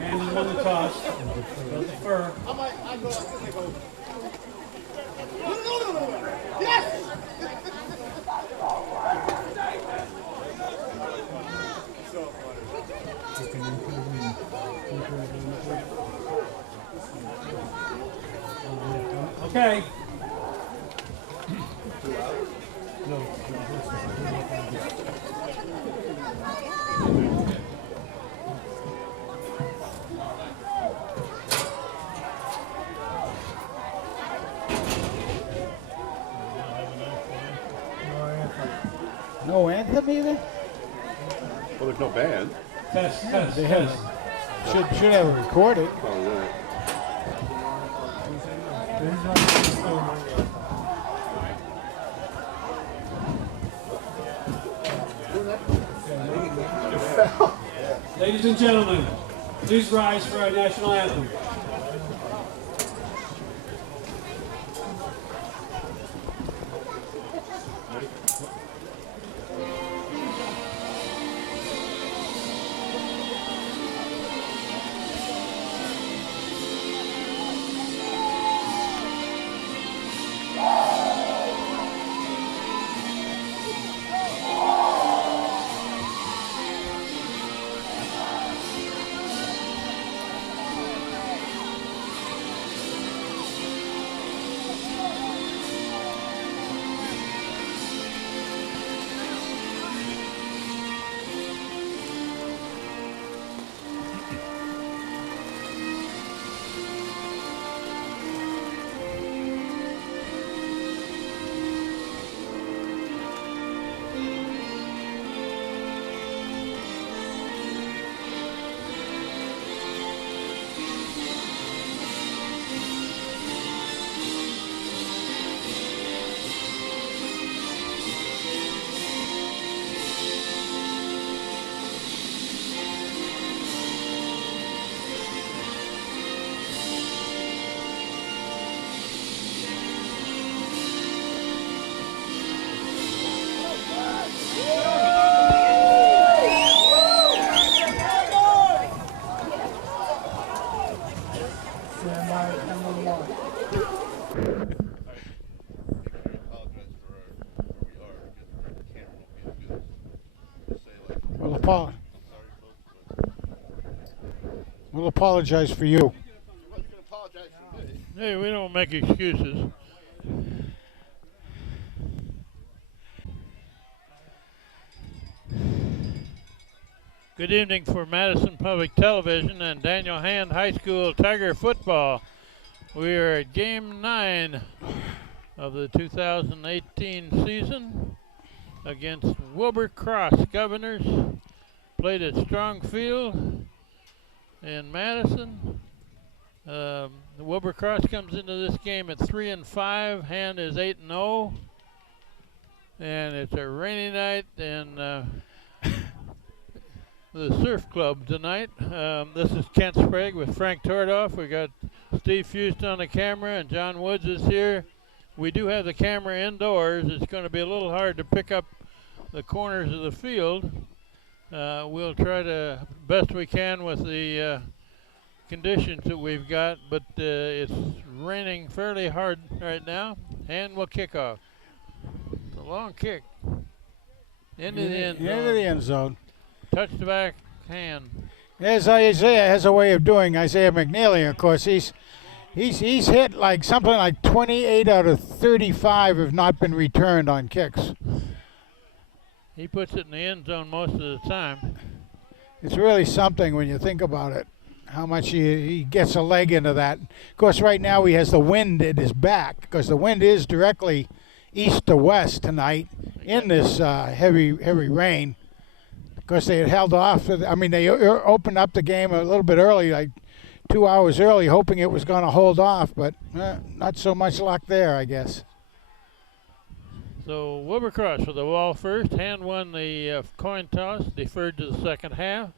Andy won the toss. Goes to Fur. Yes! Okay. No anthem either? Well, there's no band. Test. Should have it recorded. Oh, right. Ladies and gentlemen, please rise for our national anthem. We'll apologize for you. Hey, we don't make excuses. Good evening for Madison Public Television and Daniel Hand High School Tiger football. We are at game 9 of the 2018 season against Wilbur Cross Governors. Played at Strong Field in Madison. Wilbur Cross comes into this game at 3-5. Hand is 8-0, and it's a rainy night in the Surf Club tonight. This is Kent Sprague with Frank Tordoff. We got Steve Fust on the camera, and John Woods is here. We do have the camera indoors. It's going to be a little hard to pick up the corners of the field. We'll try to best we can with the conditions that we've got, but it's raining fairly hard right now. And we'll kick off. It's a long kick into the end zone. Into the end zone. Touch the back hand. As Isaiah has a way of doing, Isaiah McNeely, of course, he's hit like something like 28 out of 35 have not been returned on kicks. He puts it in the end zone most of the time. It's really something when you think about it, how much he gets a leg into that. Of course, right now he has the wind at his back because the wind is directly east to west tonight in this heavy rain. Of course, they had held off. I mean, they opened up the game a little bit early, like 2 hours early, hoping it was going to hold off, but not so much luck there, I guess. So Wilbur Cross with the ball first. Hand won the coin toss, deferred to the second half.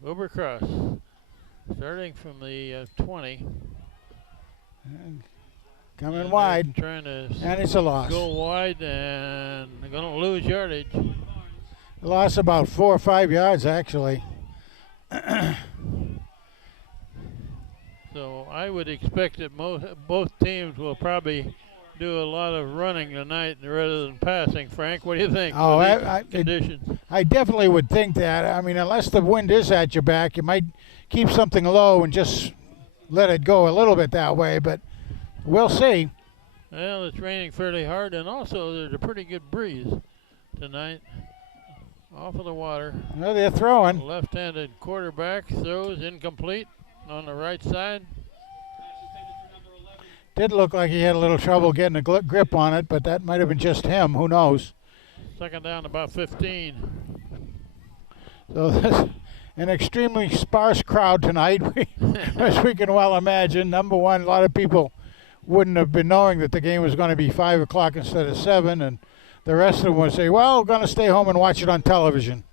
Wilbur Cross starting from the 20. And coming wide. Trying to and it's a loss. Go wide, and they're going to lose yardage. Lost about 4 or 5 yards, actually. So I would expect that both teams will probably do a lot of running tonight rather than passing. Frank, what do you think? Oh, Conditions. I definitely would think that. I mean, unless the wind is at your back, you might keep something low and just let it go a little bit that way, but we'll see. Well, it's raining fairly hard, and also there's a pretty good breeze tonight off of the water. Well, they're throwing. Left-handed quarterback throws incomplete on the right side. Did look like he had a little trouble getting a grip on it, but that might have been just him. Who knows? Second down, about 15. So this an extremely sparse crowd tonight, as we can well imagine. Number one, a lot of people wouldn't have been knowing that the game was going to be 5 o'clock instead of 7, and the rest of them would say, well, we're going to stay home and watch it on television.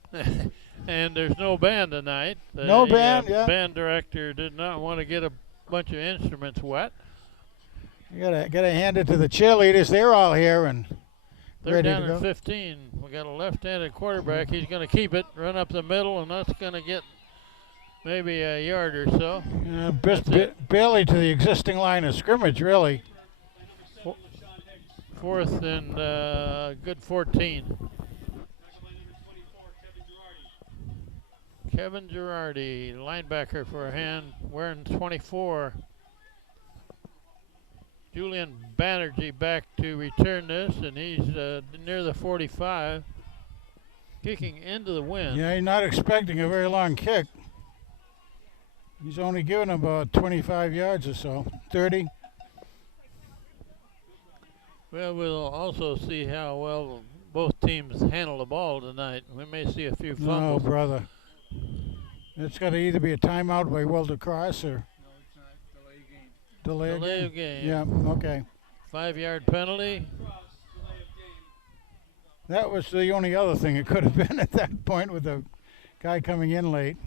And there's no band tonight. No band, yeah. Band director did not want to get a bunch of instruments wet. You gotta hand it to the cheerleaders. They're all here and They're ready down to go. at 15. We got a left-handed quarterback. He's going to keep it, run up the middle, and that's going to get maybe a yard or so. Barely to the existing line of scrimmage, really. Fourth and good 14. Kevin Girardi, linebacker for a hand, wearing 24. Julian Banerjee back to return this, and he's near the 45, kicking into the wind. Yeah, he's not expecting a very long kick. He's only given about 25 yards or so, 30. Well, we'll also see how well both teams handle the ball tonight. We may see a few No, fumbles. brother. It's got to either be a timeout by Wilder Cross or delay Delay of game. Yeah, okay. 5-yard penalty. That was the only other thing it could have been at that point with the guy coming in late.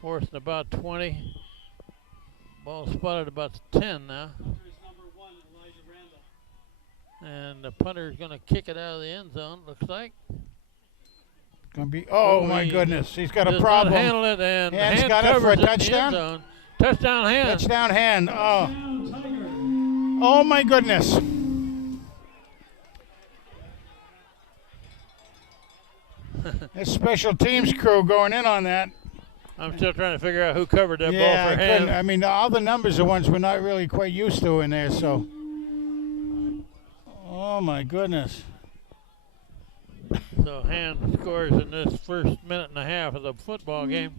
Fourth and about 20. Ball spotted about 10 now. And the punter is going to kick it out of the end zone, looks like. Gonna be. Oh my goodness, he's got a Does problem. not handle it, and Hand's Hand got it for a covers in the touchdown? end zone. Touchdown Hand. Touchdown Hand. Oh my goodness. This special teams crew going in on that. I'm still trying to figure out who covered that Yeah, ball I for couldn't. Hand. I mean, all the numbers are ones we're not really quite used to in there. So. Oh my goodness. So Hand scores in this first minute and a half of the football game.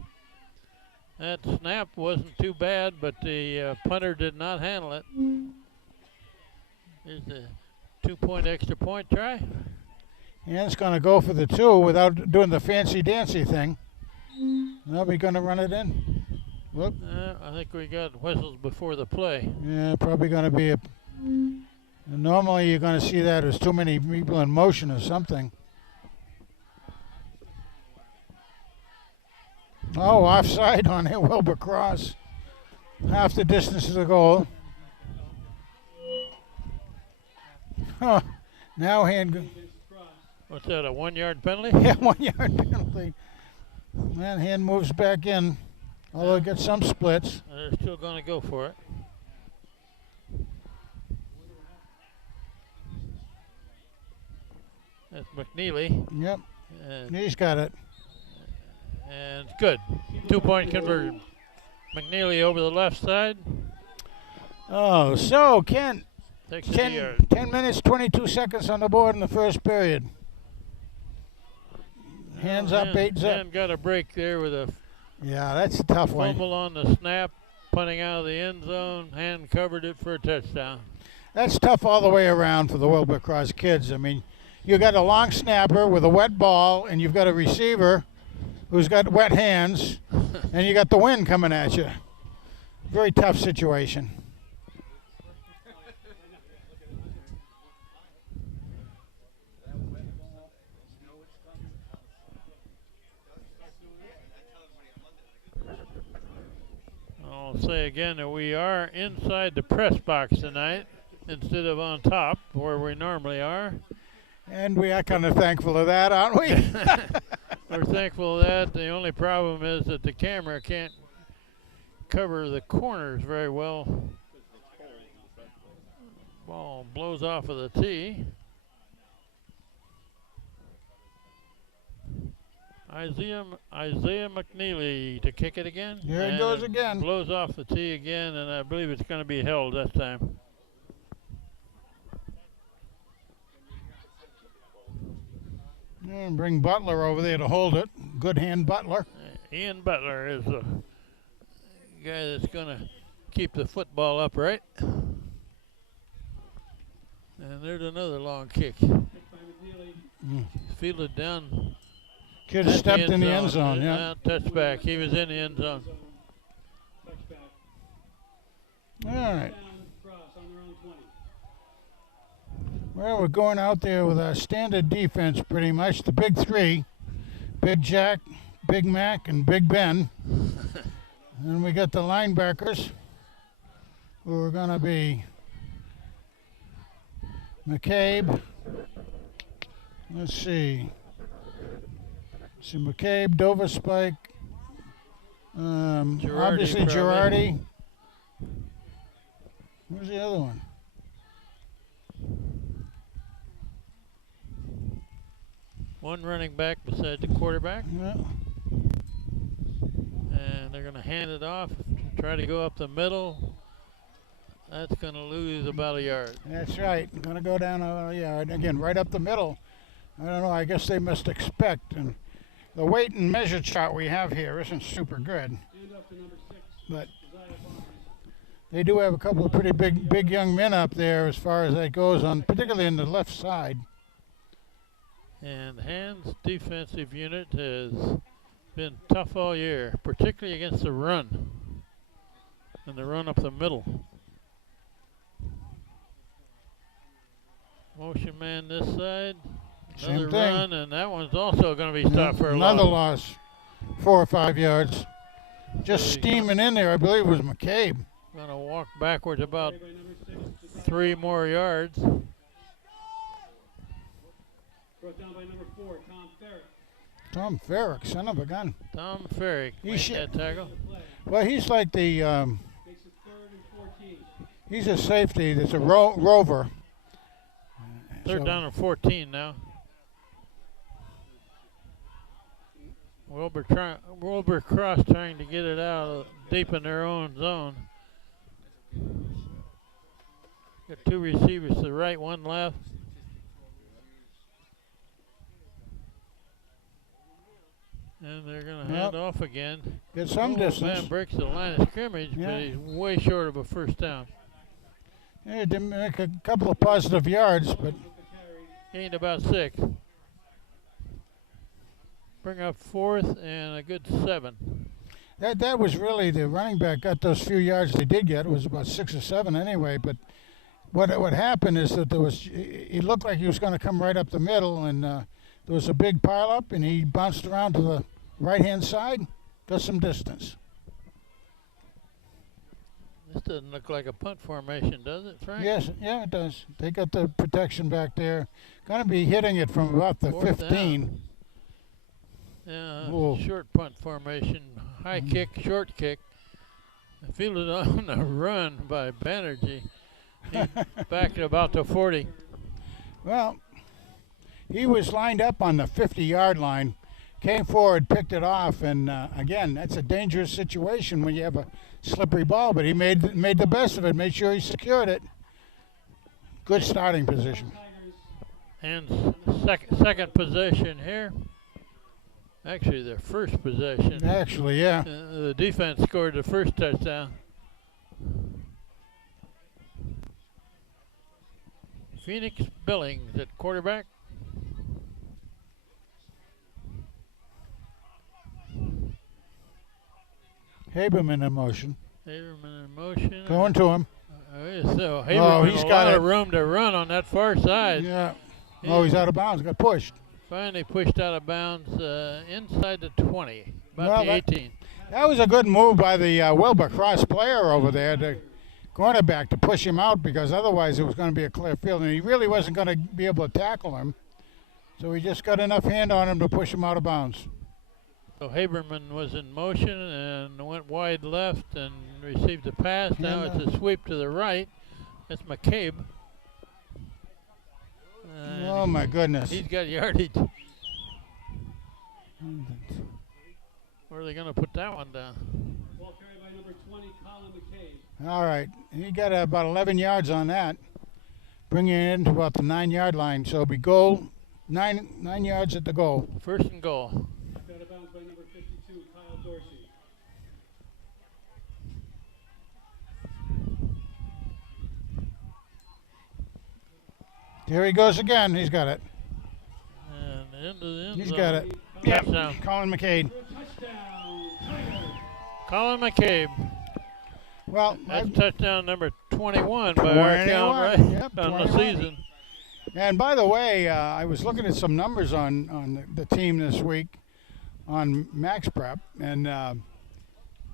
That snap wasn't too bad, but the punter did not handle it. Here's the 2-point extra point try. Hand's going to go for the 2 without doing the fancy dancy thing. Nobody's going to run it in. Whoop. I think we got whistles before the play. Yeah, probably going to be a. Normally, you're going to see that as too many people in motion or something. Oh, offside on it, Wilbur Cross. Half the distance to the goal. Huh. Now Hand. What's that, a 1-yard penalty? Yeah, 1 yard penalty. Man, Hand moves back in. Although it gets some splits. They're still going to go for it. That's McNeely. Yep, And, he's got it. and good. 2-point conversion. McNeely over the left side. Oh, so Kent, Takes the 10, yard. 10 minutes, 22 seconds on the board in the first period. Hands up, eight's up. And got a break there with a Yeah, that's a tough one. fumble on the snap, punting out of the end zone. Hand covered it for a touchdown. That's tough all the way around for the Wilbur Cross kids. I mean, you got a long snapper with a wet ball, and you've got a receiver who's got wet hands, and you got the wind coming at you. Very tough situation. I'll say again that we are inside the press box tonight instead of on top where we normally are. And we are kind of thankful of that, aren't we? We're thankful of that. The only problem is that the camera can't cover the corners very well. Ball blows off of the tee. Isaiah McNeely to kick it again. Here it goes again. Blows off the tee again, and I believe it's going to be held this time. And bring Butler over there to hold it. Good hand, Butler. Ian Butler is the guy that's going to keep the football upright. And there's another long kick. Fielded down. Kid stepped in the end zone, yeah. Touchback. He was in the end zone. All right. Well, we're going out there with our standard defense pretty much. The big three, Big Jack, Big Mac, and Big Ben. And we got the linebackers, who are going to be McCabe. Let's see. McCabe, Dover Spike, obviously probably. Girardi. Where's the other one? One running back beside the quarterback. Yeah. And they're going to hand it off, try to go up the middle. That's going to lose about a yard. That's right. Going to go down a yard. Again, right up the middle. I don't know. I guess they must expect. And the weight and measure chart we have here isn't super good. But they do have a couple of pretty big young men up there as far as that goes, on particularly in the left side. And Hand's defensive unit has been tough all year, particularly against the run. And the run up the middle. Motion man this side. Same Another thing. run, and that one's also going to be stopped for a Another loss. loss. 4 or 5 yards. Just steaming in there, I believe it was McCabe. Going to walk backwards about 3 more yards. Brought down by number 4, Tom Ferrick. Tom Ferrick, son of a gun. Tom Ferrick He made should- that tackle. Well, he's like the, Makes it 3rd and 14. he's a safety that's a rover. Third So- down and 14 now. Wilbur Cross trying to get it out deep in their own zone. Got 2 receivers to the right, 1 left. And they're going to hand off again. Get some distance. Man breaks the line of scrimmage, Yeah. but he's way short of a first down. Yeah, didn't make a couple of positive yards, but Gained about 6. Bring up 4th and a good 7. that was really the running back got those few yards they did get. It was about 6 or 7 anyway. But what happened is that he looked like he was going to come right up the middle, and there was a big pile up, and he bounced around to the right-hand side, got some distance. This doesn't look like a punt formation, does it, Frank? Yes, yeah, it does. They got the protection back there. Going to be hitting it from about the 4th 15. down. Yeah, Whoa. short punt formation. High kick, short kick. Fielded on the run by Banerjee. He back at about the 40. Well, he was lined up on the 50-yard line, came forward, picked it off, and again, that's a dangerous situation when you have a slippery ball, but he made the best of it, made sure he secured it. Good starting position. And second possession here. Actually, their first possession. Actually, yeah. The defense scored the first touchdown. Phoenix Billings at quarterback. Haberman in motion. Haberman in motion. Going to him. So Haberman he's a got lot it. of room to run on that far side. Yeah. Oh, he's out of bounds. Got pushed. Finally pushed out of bounds inside the 20, about Well, the 18. That was a good move by the Wilbur Cross player over there, the cornerback, to push him out, because otherwise it was going to be a clear field, and he really wasn't going to be able to tackle him. So he just got enough hand on him to push him out of bounds. So Haberman was in motion and went wide left and received a pass. Now And, it's a sweep to the right. That's McCabe. Oh my goodness. He's got yardage. Where are they going to put that one down? Ball carried by number 20, Colin McCabe. All right. He got about 11 yards on that. Bringing it into about the 9-yard line. So it'll be goal, 9 yards at the goal. First and goal. Knocked out of bounds by number 52, Kyle Dorsey. Here he goes again. He's got it. And into the end He's zone. got it. Yep. Touchdown. Colin McCabe. For a touchdown, Tiger. Colin McCabe. Well, That's touchdown number 21 by our 21, count, right? yep, on 21. the season. and by the way, I was looking at some numbers on the team this week on Max Prep, and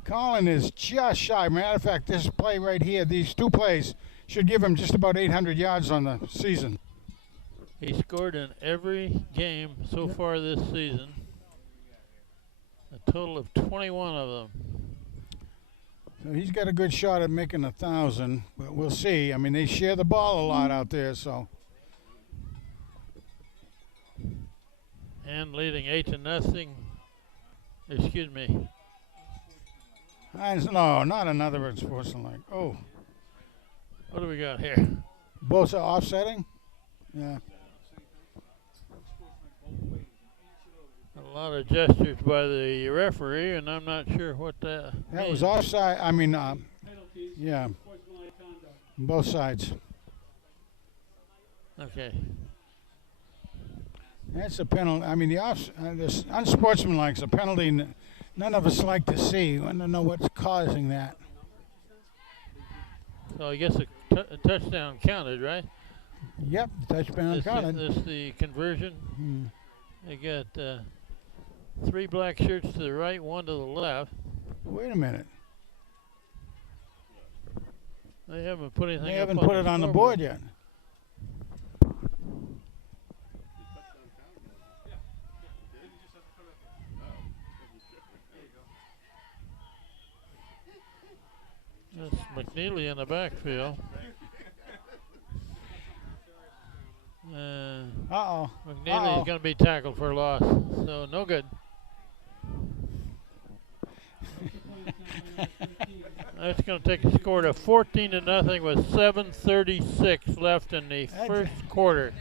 Colin is just shy. Matter of fact, this play right here, these two plays, should give him just about 800 yards on the season. He scored in every game so far this season. A total of 21 of them. So he's got a good shot at making 1,000, but we'll see. I mean, they share the ball a lot out there, so. And leading 8-0. Excuse me. No, not another unsportsmanlike. Oh, What do we got here? both are offsetting? Yeah. A lot of gestures by the referee, and I'm not sure what that That means. was offside. I mean, Penalties. yeah, Sportsmanlike conduct. both sides. Okay. That's a penalty. I mean, this unsportsmanlike's a penalty none of us like to see. I don't know what's causing that. So I guess a touchdown counted, right? Yep, touchdown This counted. This the conversion. Hmm. They got 3 black shirts to the right, 1 to the left. Wait a minute. They haven't put anything. They up haven't put it on the board yet. That's McNeely in the backfield. Uh-oh. McNeely is going to be tackled for a loss, so no good. That's going to take a score to 14-0 with 7:36 left in the first quarter.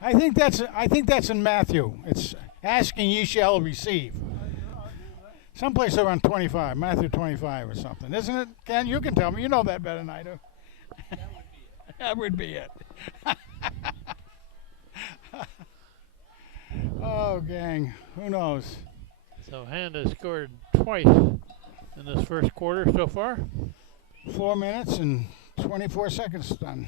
I think that's in Matthew. It's asking ye shall receive. Someplace around 25, Matthew 25 or something, isn't it? Ken, you can tell me. You know that better than I do. That would be it. Oh, gang, who knows? So Hand has scored twice in this first quarter so far. 4 minutes and 24 seconds done.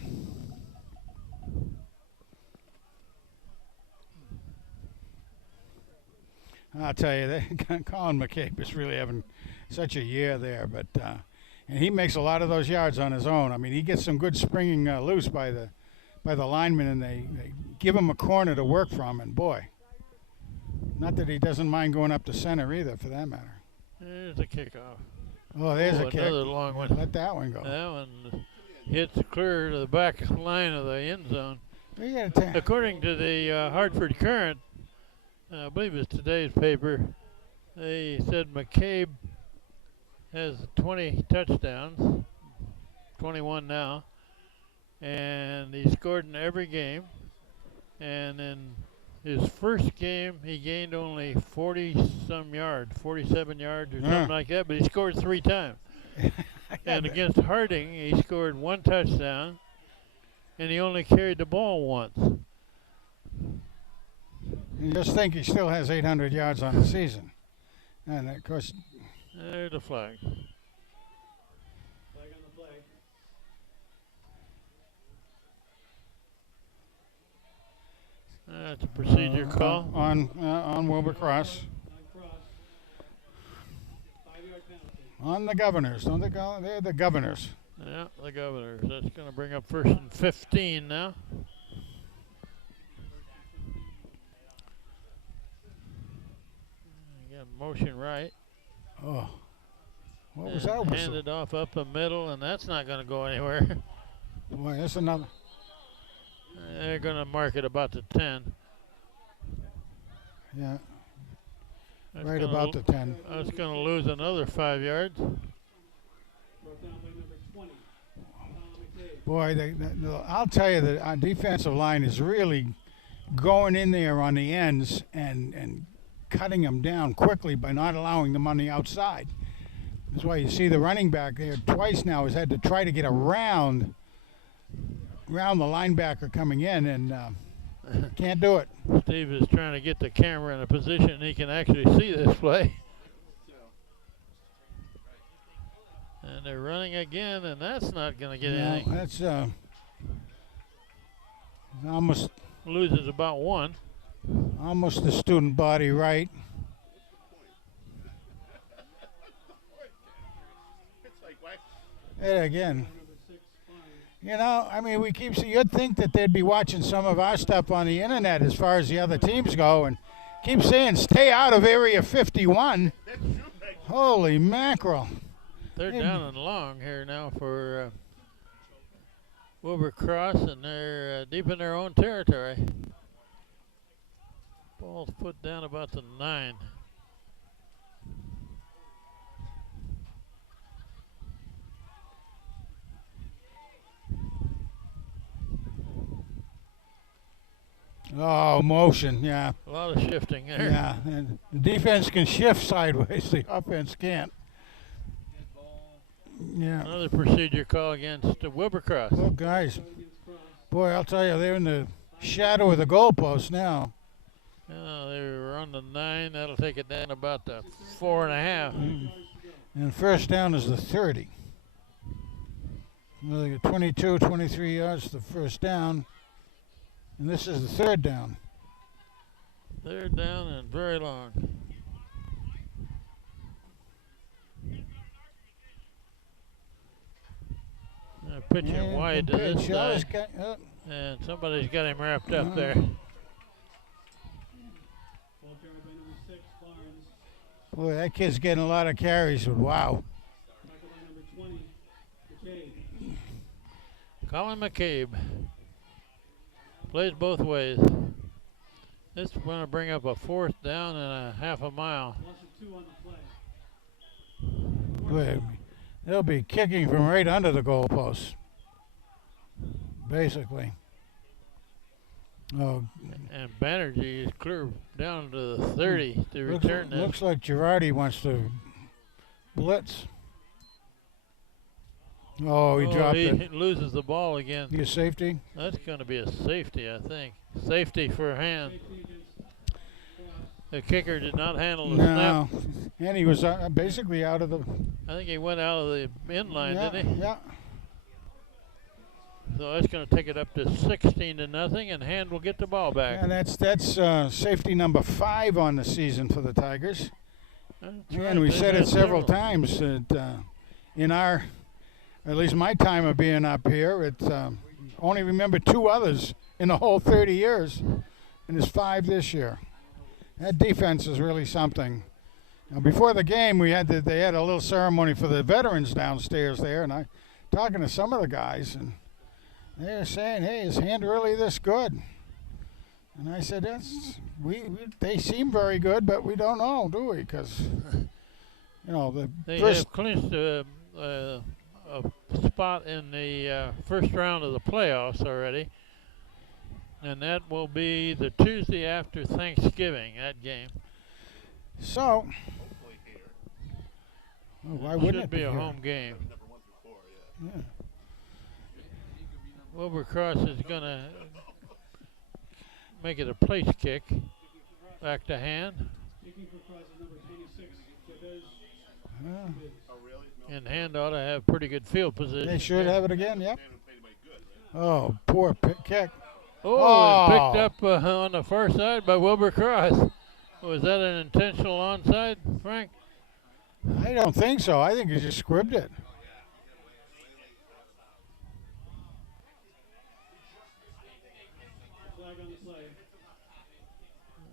I'll tell you, Colin McCabe is really having such a year there, but and he makes a lot of those yards on his own. I mean, he gets some good springing loose by the linemen, and they give him a corner to work from, and boy, not that he doesn't mind going up to center either, for that matter. There's a kickoff. Oh, there's a kick. Another long one. Let that one go. That one hits clear to the back line of the end zone. We gotta According to the Hartford Courant, I believe it's today's paper, they said McCabe has 20 touchdowns, 21 now, and he scored in every game. And in his first game, he gained only 40-some yards, 47 yards or something like that, but he scored 3 times. And against Harding, he scored 1 touchdown, and he only carried the ball once. You just think he still has 800 yards on the season. And, of course, There's the flag. Flag on the flag. That's a procedure call. on Wilbur Cross. On cross. 5-yard penalty. On the Governors. Don't they call it? They're the Governors. Yeah, the Governors. That's going to bring up 1st and 15 now. Got motion right. Oh, what was And that whistle? handed off up the middle, and that's not going to go anywhere. Boy, that's another. They're going to mark it about the 10. Yeah, That's right gonna about the 10. That's going to lose another 5 yards. Brought down by number 20. McCabe. Boy, I'll tell you that our defensive line is really going in there on the ends and cutting them down quickly by not allowing them on the outside. That's why you see the running back there twice now has had to try to get around the linebacker coming in and can't do it. Steve is trying to get the camera in a position he can actually see this play. And they're running again, and that's not going to get No, anything. that's almost Loses about 1. the student body right. And again, you know, I mean, you'd think that they'd be watching some of our stuff on the internet as far as the other teams go and keep saying, stay out of Area 51. Holy mackerel. They're Hey. down and long here now for Wilbur Cross, and they're deep in their own territory. Ball's put down about the 9. Oh, motion, yeah. A lot of shifting there. Yeah, and the defense can shift sideways, the offense can't. Yeah. Another procedure call against Wilbur Cross. Well, guys, boy, I'll tell you, they're in the shadow of the goalpost now. They were on the 9. That'll take it down about the 4.5. And first down is the 30. Well, they got 22, 23 yards to first down. And this is the third down. Third down and very long. They're pitching And wide to pitch. this Oh, side, and somebody's got him wrapped up there. Ball carried by number 6, Barnes. Boy, that kid's getting a lot of carries, but wow. Tackled by number 20, McCabe. Colin McCabe plays both ways. This is going to bring up a 4th down and a half a mile. Loss of 2 on the play. Boy, they'll be kicking from right under the goalpost, basically. Oh, And Banerjee is clear down to the 30 to return this. looks like Girardi wants to blitz. Oh, he dropped he it. loses the ball again. Your safety? That's going to be a safety, I think. Safety for a hand. Safety against The kicker did not handle the snap. No. And he was basically out of the. I think he went out of the end line, Yeah, didn't he? yeah. So that's going to take it up to 16-0, and Hand will get the ball back. And that's safety number 5 on the season for the Tigers. That's And right, we they've said had it several times that in our, at least my time of being up here, only remember 2 others in the whole 30 years, and there's 5 this year. That defense is really something. Now, before the game, they had a little ceremony for the veterans downstairs there, and I talking to some of the guys, and they're saying, "Hey, is Hand really this good?" And I said, they seem very good, but we don't know, do we? Because, They first, have clinched a spot in the first round of the playoffs already. And that will be the Tuesday after Thanksgiving, that game. so, why wouldn't Should it be a here? home game. Yeah. Wilbur Cross is going to make it a place kick. Back to Hand. kicking for Cross is number 26, Chavez. Yeah. And Hand ought to have pretty good field position. They should have it again, yep. Oh, poor kick. Oh, it picked up on the far side by Wilbur Cross. Was that an intentional onside, Frank? I don't think so. I think he just scribbed it. Flag on the play.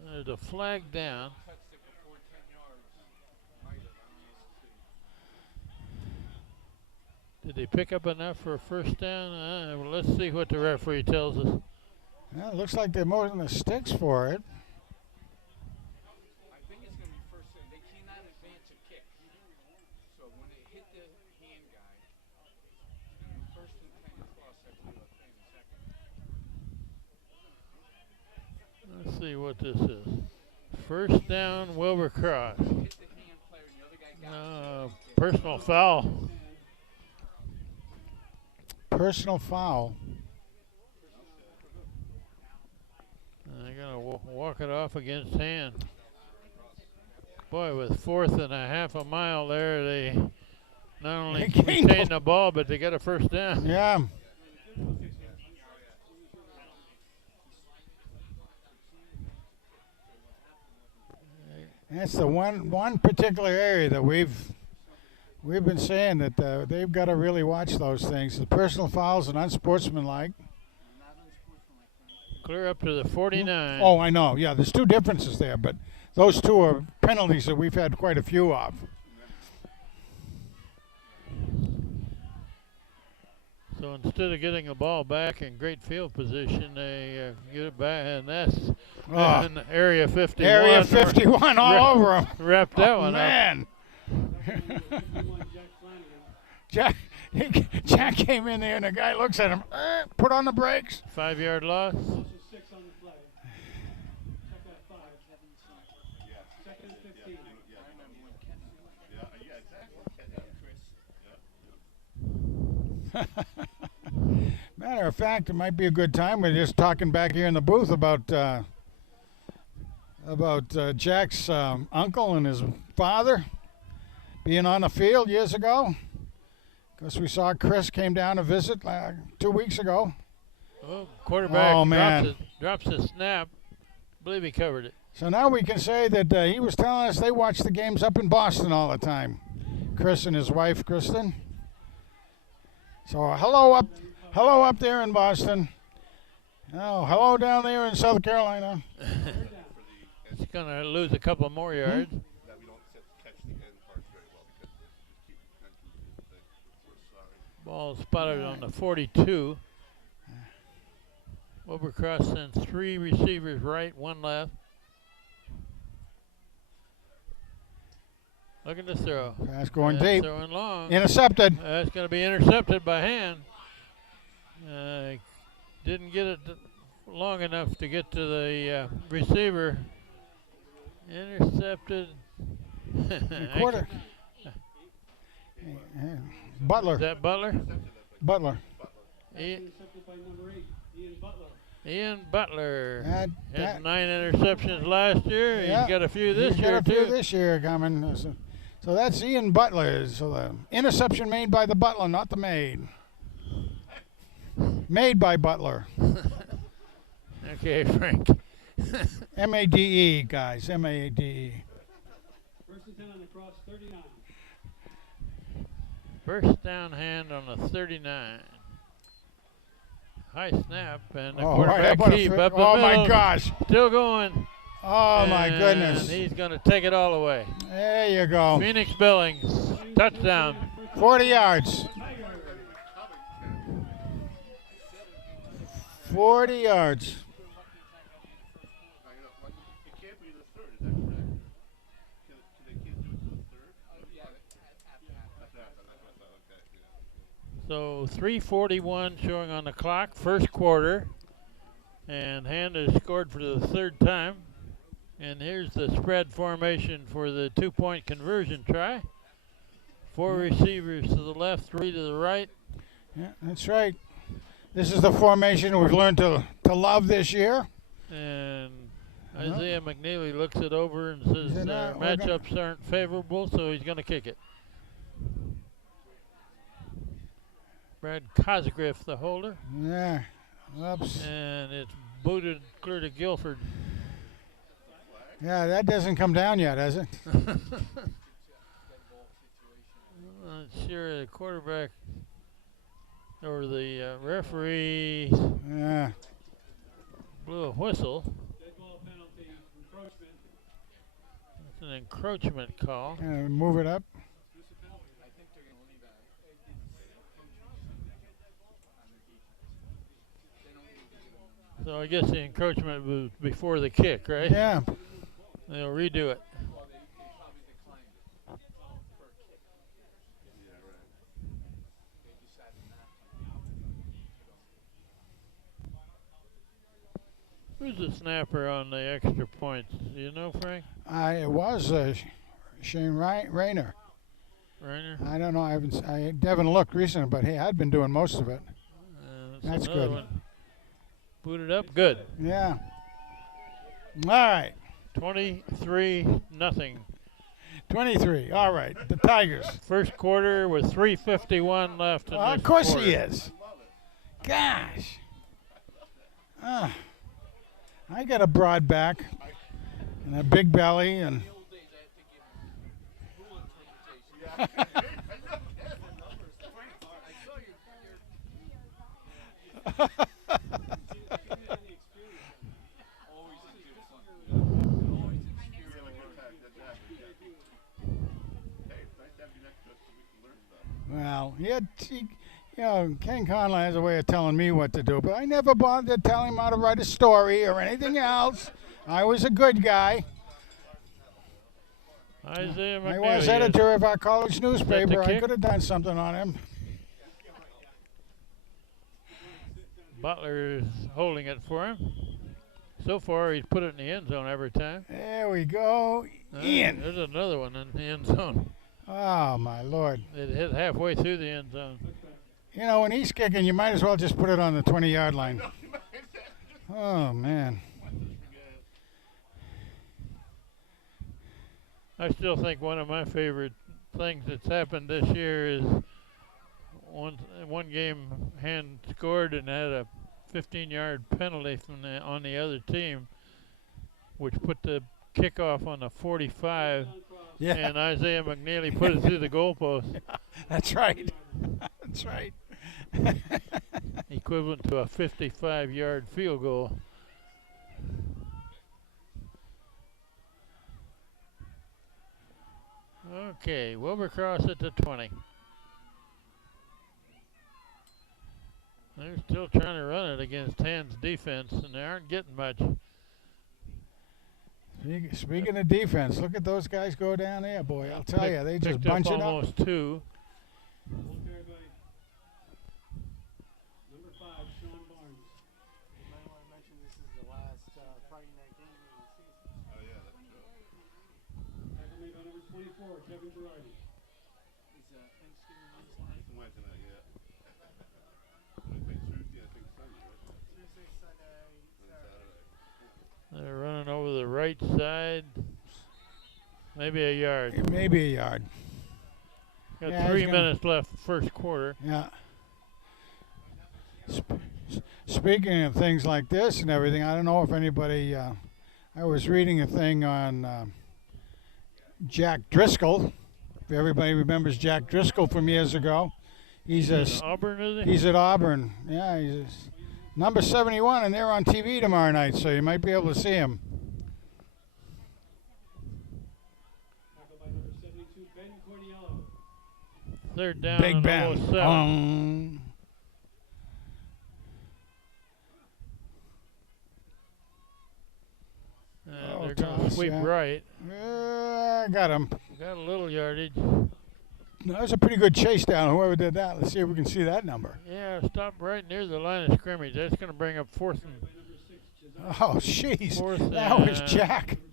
There's a flag down. Did they pick up enough for a first down? Well, let's see what the referee tells us. Yeah, it looks like they're more than the sticks for it. I think it's going to be first down. They cannot advance a kick. So when they hit the hand guy, it's going to be first and 10 plus after the play in the second. Let's see what this is. First down, Wilbur Cross. Hit the hand player and the other guy got it. Personal foul. Personal foul. They're going to walk it off against Hand. Boy, with 4th and a half a mile there, they not only They gained retain the ball, but they got a first down. Yeah. That's the one particular area that we've been saying that they've got to really watch those things. The personal fouls and unsportsmanlike. Clear up to the 49. Oh, I know. Yeah, there's two differences there, but those two are penalties that we've had quite a few of. So instead of getting the ball back in great field position, they get it back, and that's in Area 51. Area 51 all over them. Wrapped that one up. Man. Jack came in there, and the guy looks at him, put on the brakes. 5-yard loss. Also 6 on the play. Check that 5. Second and 15. Matter of fact, it might be a good time. We're just talking back here in the booth about Jack's uncle and his father being on the field years ago. Because we saw Chris came down to visit 2 weeks ago. Oh, quarterback man. drops the snap. I believe he covered it. So now we can say that he was telling us they watch the games up in Boston all the time. Chris and his wife, Kristen. So hello up there in Boston. Oh, hello down there in South Carolina. It's going to lose a couple more yards. That we don't catch the end part very well because they keep the thing. We're sorry. Ball spotted on the 42. Wilbur Cross sends 3 receivers right, 1 left. Look at this throw. Pass going deep. Throwing long. Intercepted. That's going to be intercepted by Hand. Didn't get it long enough to get to the receiver. Intercepted. Quarter. Butler. Is that Butler? Butler. Intercepted by number 8, Ian Butler. Ian Butler That- had 9 interceptions last year. Yeah. He's got a few this He's year got a few too. this year coming. So that's Ian Butler. So the interception made by the Butler, not the maid. Made by Butler. Okay, Frank. M-A-D-E, guys. M-A-D-E. First and 10 on the cross, 39. First down, Hand on the 39. High snap, and the Oh, quarterback right keep up the oh middle. my gosh. Still going. Oh my And goodness. he's going to take it all away. There you go. Phoenix Billings, touchdown. 40 yards. 40 yards. Now, you know, it can't be the third, is that correct? They can't do it to the third? After that, okay. So 3:41 showing on the clock, first quarter. And Hand has scored for the 3rd time. And here's the spread formation for the 2-point conversion try. 4 receivers to the left, 3 to the right. Yeah, that's right. This is the formation we've learned to love this year. And Isaiah McNeely looks it over and says Said, their "We're gonna-" matchups aren't favorable, so he's going to kick it. Brad Cosgriff, the holder, Yeah. Oops. and it's booted clear to Guilford. Yeah, that doesn't come down yet, has it? I'm not sure the quarterback or the referee Yeah. blew a whistle. Dead ball penalty, encroachment. It's an encroachment call. Move it up. So I guess the encroachment was before the kick, right? Yeah. They'll redo it. Well, they probably declined it for a kick. Yeah, right. They decided not to. Who's the snapper on the extra points? Do you know, Frank? It was Shane Rayner. Rainer? I don't know. I haven't looked recently, but hey, I'd been doing most of it. That's another good. One. Booted up, good. Yeah. All right. 23-0. 23. All right. The Tigers. First quarter with 3:51 left. In Of this course quarter. he is. Gosh. I got a broad back and a big belly and. In the old days, I had to give rule interpretation. I saw your always in good fun. Always in spirit. Yeah, like good time, good time. Hey, it's nice to have you next to us so we can learn stuff. Well, Ken Conlon has a way of telling me what to do, but I never bothered to tell him how to write a story or anything else. I was a good guy. Isaiah I McNeely. was editor of our college the newspaper. I kick? could have done something on him. Butler is holding it for him. So far, he's put it in the end zone every time. There we go. Ian. There's another one in the end zone. Oh, my Lord. It hit halfway through the end zone. You know, when he's kicking, you might as well just put it on the 20-yard line. Oh, man. I still think one of my favorite things that's happened this year is one game Hand scored and had a 15-yard penalty on the other team, which put the kickoff on the 45, Yeah, and Isaiah McNeely put it through the goalpost, that's right. That's right. equivalent to a 55-yard field goal. Okay, Wilbercross at the 20. They're still trying to run it against Hand's defense, and they aren't getting much. Speaking of defense, look at those guys go down there, boy. I'll tell you, they just Picked bunch it up. almost two. Hold everybody. Number 5, Sean Barnes. You might want to mention this is the last Friday night game of the season. Oh, yeah, that's true. Tackle made by number 24, Kevin Girardi. Is Thanksgiving Wednesday night? Wednesday night, yeah. We play Tuesday, I think Sunday, right? Tuesday, Sunday, And Saturday. Saturday. They're running over the right side. Maybe a yard. Maybe a yard. Got Yeah, 3 he's gonna- minutes left first quarter. Yeah. Speaking of things like this and everything, I don't know if anybody. I was reading a thing on Jack Driscoll. If everybody remembers Jack Driscoll from years ago, he's Auburn, is he? he's at Auburn. Yeah, he's number 71, and they're on TV tomorrow night, so you might be able to see him. Tackle by number 72, Ben Corniello. Third down Big and Ben. almost 7. Oh, They're going to toss, sweep yeah. right. Got him. Got a little yardage. That was a pretty good chase down. Whoever did that. Let's see if we can see that number. Yeah, stop right near the line of scrimmage. That's going to bring up fourth and By number 6, Jazar. Oh, jeez. Fourth That was and- Jack. Number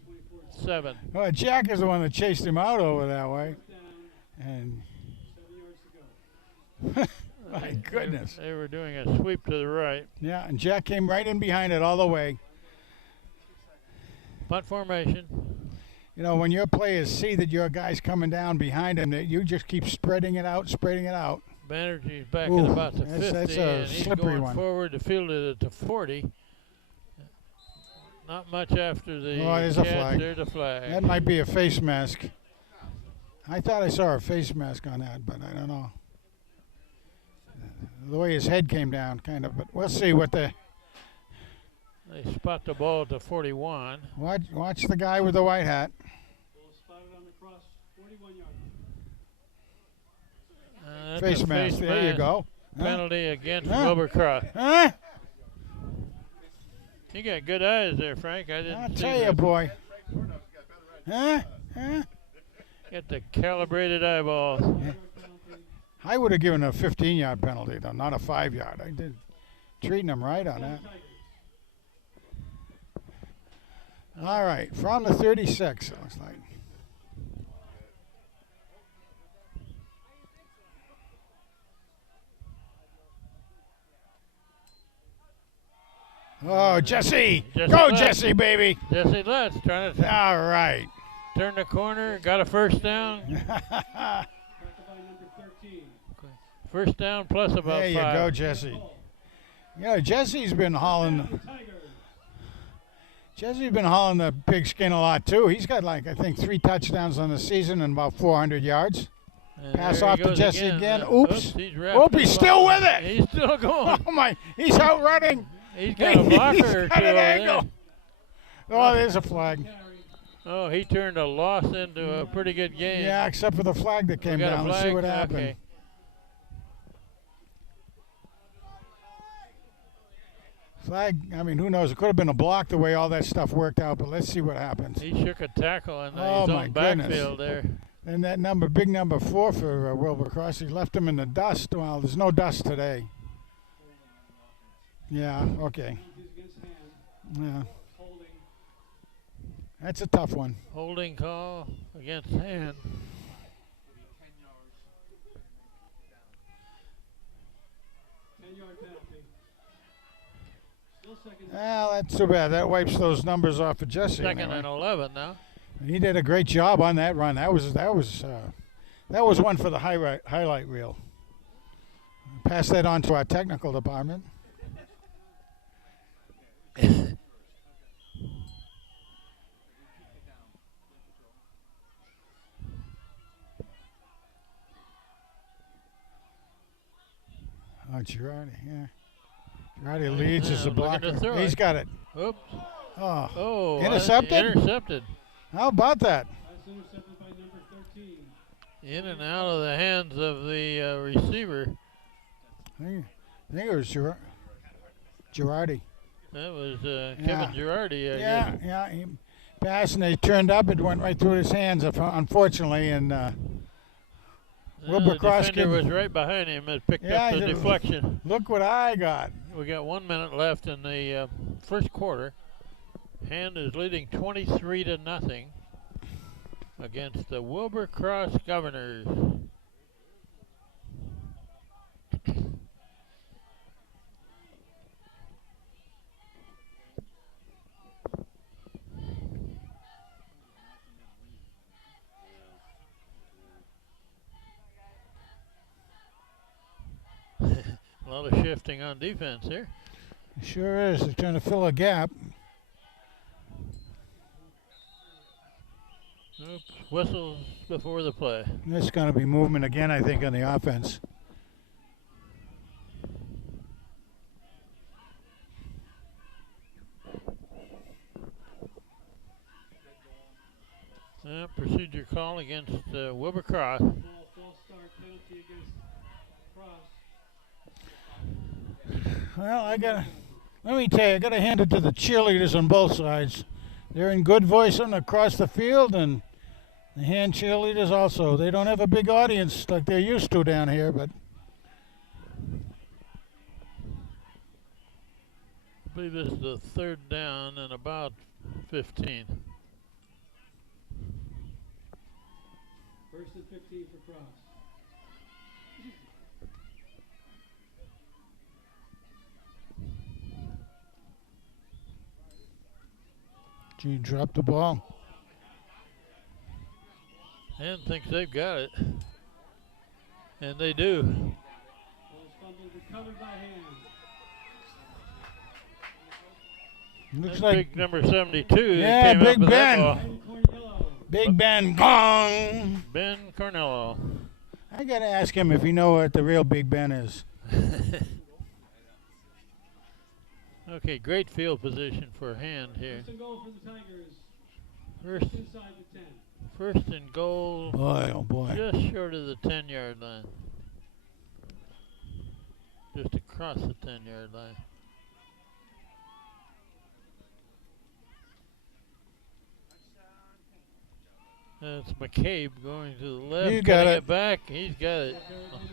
24, 7. Well, Jack is the one that chased him out over that way. down, And 7 yards to go. my goodness. They were doing a sweep to the right. Yeah, and Jack came right in behind it all the way. Punt formation. You know, when your players see that your guy's coming down behind him, that you just keep spreading it out, spreading it out. Banerjee's back Ooh, at about the that's- 50, that's a and he's slippery going one. forward to field it at the 40. Not much after the Oh, there's a catch. flag. There's a flag. That might be a face mask. I thought I saw a face mask on that, but I don't know. The way his head came down, kind of. But we'll see what the. They spot the ball at the 41. Watch the guy with the white hat. Ball spotted on the cross, 41-yard line. That's Face a mask. face There you mask go. Huh? Penalty against Huh? Wilbercross. Huh? You got good eyes there, Frank. I didn't I'll see tell you, that. boy. Frank Dornoff's got better eyes. Huh? Got the calibrated eyeballs. Penalty. I would have given a 15-yard penalty, though, not a 5-yard. I did treating him right on that. Tigers. All right, from the 36, it looks like. Oh, Jesse! Jesse Go, Lutz. Jesse, baby! Jesse Lutz trying to All right. turn the corner. Got a first down. Tackled by number 13. First down plus about There you 5. go, Jesse. Yeah, Jesse's been hauling. The Tigers. Jesse's been hauling the pigskin a lot too. He's got like I think 3 touchdowns on the season and about 400 yards. And Pass there he off to goes Jesse again. Oops. He's Oop, he's still with it. He's still going. Oh my! He's out running. He's got a blocker He's or got two an over angle. there. Oh, there's a flag. Carry. Oh, he turned a loss into a pretty good game. Yeah, except for the flag that We came got a down. Let's see flag? what happened. Okay. Flag. I mean, who knows? It could have been a block the way all that stuff worked out. But let's see what happens. He shook a tackle in Oh, his my own goodness. backfield there. And that number, big number 4 for Wilbur Cross, he left him in the dust. Well, there's no dust today. Yeah. Okay. Penalties against hand. Yeah. Holding. That's a tough one. Holding call against hand. 10-yard penalty. Still second. Well, that's too bad. That wipes those numbers off for Jesse. Second anyway. and 11 now. He did a great job on that run. That was one for the highlight reel. Pass that on to our technical department. Oh, Girardi, yeah. Girardi leads as a looking to blocker. throw He's it. got it. Oops. Oh, Oh. Intercepted? Intercepted. how about that? That's intercepted by number 13. In and out of the hands of the receiver. I think it was Girardi. That was Yeah. Kevin Girardi, I Yeah, guess. yeah. He passed and they turned up. It went right through his hands, unfortunately. And Wilbur The Cross defender was gave- right behind him and picked Yeah, up he the did. deflection. look what I got. We got 1 minute left in the first quarter. Hand is leading 23-0 against the Wilbur Cross Governors. A lot of shifting on defense here. Sure is. They're trying to fill a gap. Oops, whistles before the play. There's going to be movement again, I think, on the offense. Procedure call against Wilbur Cross. False start penalty against Cross. Well, let me tell you, I got to hand it to the cheerleaders on both sides. They're in good voice on across the field, and the hand cheerleaders also. They don't have a big audience like they're used to down here, but I believe this is the third down and about 15. First and 15 for Cross. Gee, dropped the ball. And thinks they've got it. And they do. Ball's fumbled, recovered by hand. Looks That's like big number 72. Yeah, that came Big up with that Ben. ball. Ben Cornello. Big Ben gong. Ben Cornello. I got to ask him if he know what the real Big Ben is. Okay, great field position for hand here. First and goal for the Tigers. First, Just inside the 10. first and goal, Boy, oh boy. just short of the 10-yard line. Just across the 10-yard line. That's McCabe going to the left. He's got cutting it. back. He's got it. Number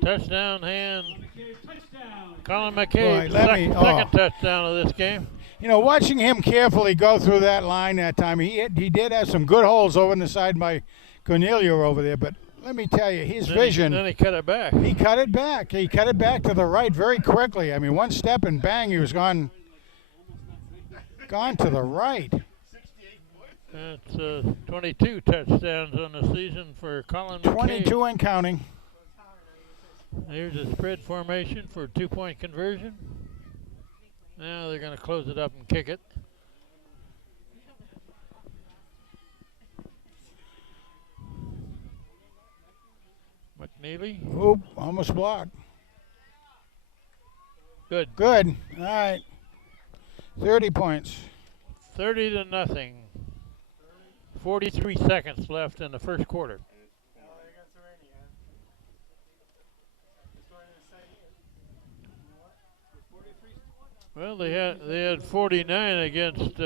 20. Touchdown hand. McCabe, touchdown. Colin Boy, McCabe, let second, me- second touchdown of this game. You know, watching him carefully go through that line that time, he did have some good holes over in the side by Cornelio over there. But let me tell you, his vision. Then he cut it back. He cut it back. He cut it back to the right very quickly. I mean, one step and bang, he was gone to the right. That's 22 touchdowns on the season for Colin McCabe. 22 and counting. Here's a spread formation for a 2-point conversion. Now they're going to close it up and kick it. McNeely. Oop, almost blocked. Good. Good. All right. 30 points. 30-0. 43 seconds left in the first quarter. Oh, there goes the rain again. Just wanted to say, you know what? With 43. Well, they had 49 against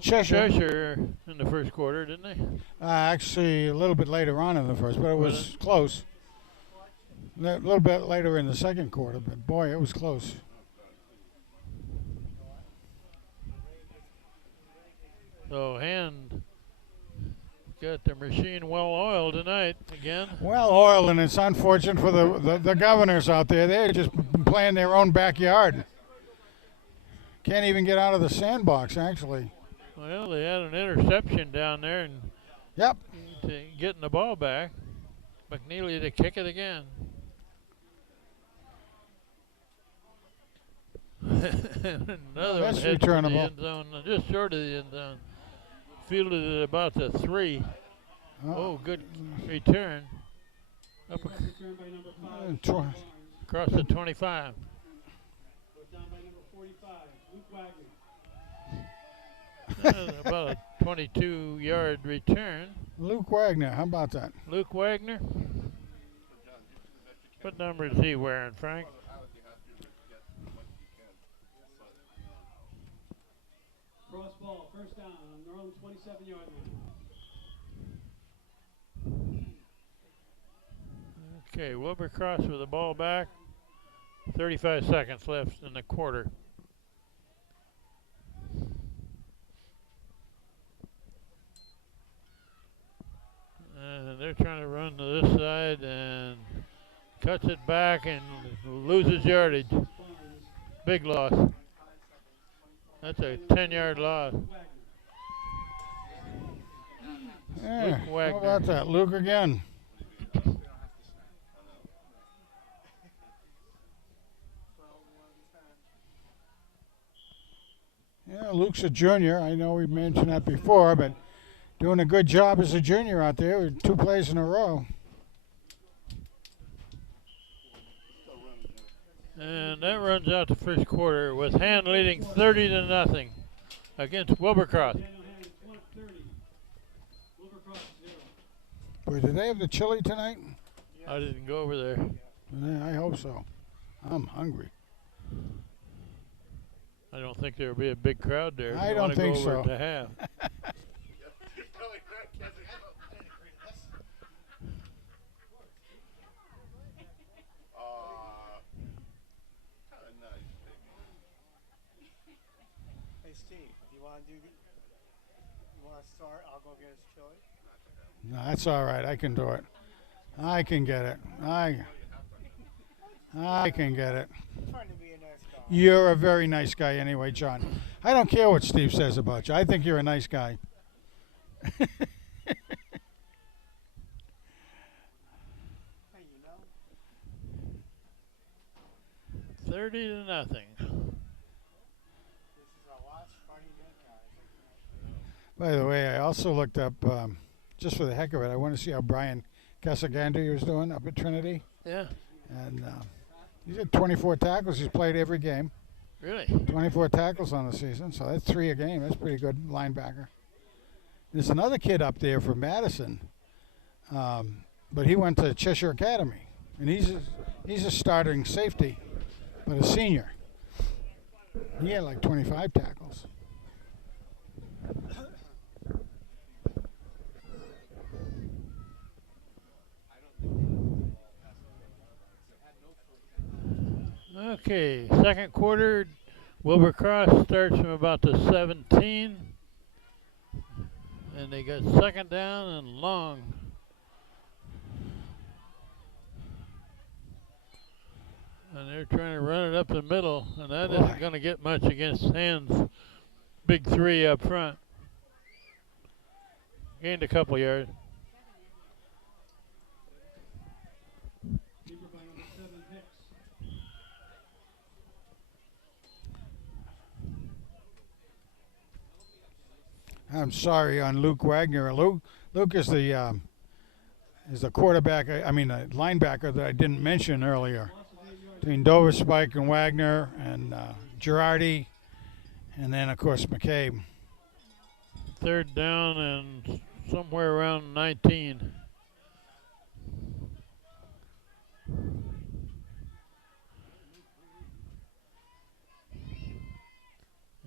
Cheshire. Cheshire in the first quarter, didn't they? Actually, a little bit later on in the first, but it was close. A little bit later in the second quarter, but boy, it was close. So Hand got the machine well oiled tonight again. Well oiled, and it's unfortunate for the governors out there. They're just playing their own backyard. Can't even get out of the sandbox, actually. Well, they had an interception down there and Yep. getting the ball back. McNeely to kick it again. Another one that's heads to the returnable. end zone, just short of the end zone. Fielded it about the 3. Oh, good return. Up Return by number 5. Tw- Barnes. across the 25. Goes down by number 45. Luke Wagner. About a 22-yard return. Luke Wagner, how about that? Luke Wagner. What number is he wearing, Frank? Cross ball, first down on their own 27-yard line. Okay, Wilbercross with the ball back. 35 seconds left in the quarter. And they're trying to run to this side and cuts it back and loses yardage. Barnes. Big loss. That's a 10-yard loss. Yeah, Luke how Wagner. about that? Luke again. Yeah, Luke's a junior. I know we mentioned that before, but doing a good job as a junior out there with 2 plays in a row. And that runs out the first quarter with Hand leading 30-0 against Wilbercross. Daniel Hand, 30. Wilbercross, 0. Boy, did they have the chili tonight? I didn't go over there. Yeah, I hope so. I'm hungry. I don't think there'll be a big crowd there. I You don't wanna think go over so. To have. Hey Steve, you want to start? I'll go get us chili. No, that's all right. I can do it. I can get it. I can get it. I'm trying to be a nice guy. You're a very nice guy anyway, John. I don't care what Steve says about you. I think you're a nice guy. Hey, you know, 30-0. this is our last Friday night, guys. By the way, I also looked up, just for the heck of it, I want to see how Brian Casagrande was doing up at Trinity. Yeah, And he's had 24 tackles. He's played every game. really. 24 tackles on the season, so that's 3 a game. That's pretty good linebacker. There's another kid up there from Madison, but he went to Cheshire Academy, and he's a starting safety, but a senior. He had like 25 tackles. Okay, second quarter, Wilbur Cross starts from about the 17. And they got second down and long. And they're trying to run it up the middle, and that isn't going to get much against Hand's big three up front. Gained a couple yards. Keeper by number 7, Hicks. I'm sorry on Luke Wagner. Luke is the quarterback. I mean, the linebacker that I didn't mention earlier. Loss of 8 yards. Between Dover Spike and Wagner and Girardi, and then of course McCabe. Third down and somewhere around 19.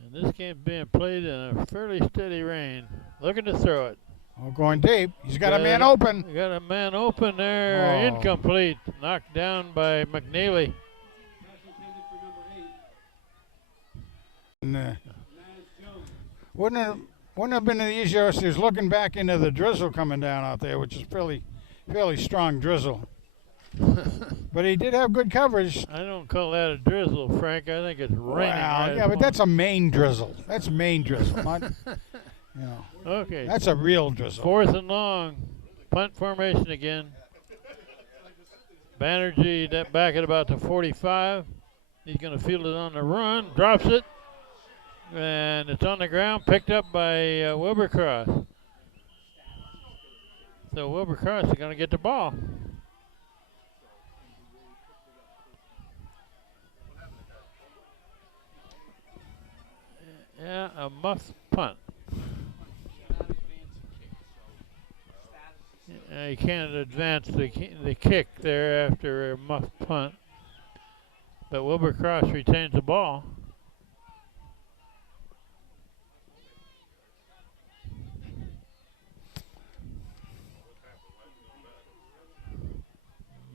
And this game's being played in a fairly steady rain. Looking to throw it. Oh, going deep. He's got a man open. Got a man open there. Oh. Incomplete. Knocked down by McNeely. Pass intended for number 8, And, Naz Jones. wouldn't have been any easier if he was looking back into the drizzle coming down out there, which is fairly strong drizzle. But he did have good coverage. I don't call that a drizzle, Frank. I think it's raining. Wow, right yeah, at but that's a main drizzle. That's main drizzle, not, you know. okay. That's a real drizzle. Fourth and long. Punt formation again. Banerjee back at about the 45. He's going to field it on the run. Drops it. And it's on the ground. Picked up by Wilbur Cross. So Wilbur Cross is going to get the ball. Yeah, a muff punt. You can't advance the kick there after a muff punt. But Wilbur Cross retains the ball.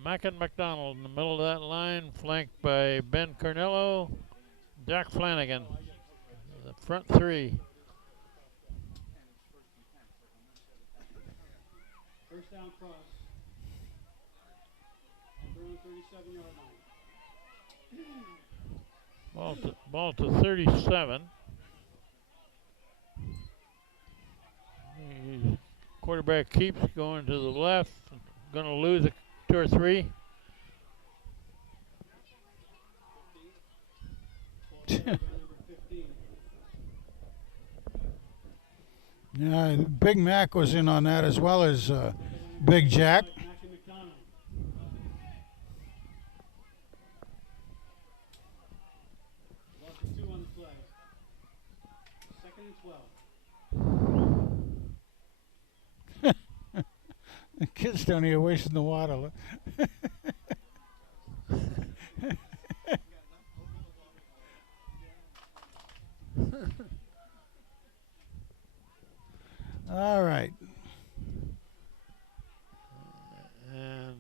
Mackin McDonald in the middle of that line, flanked by Ben Cornello, Jack Flanagan. The front three. First down cross. At their own 37-yard line. Ball to 37. Quarterback keeps going to the left. Going to lose 2 or 3. Ball carried by number 15. Yeah, Big Mac was in on that as well as Big Jack. Mackin McDonald. Loss of 2 on the play. 2nd and 12. The kids down here wasting the water. All right. And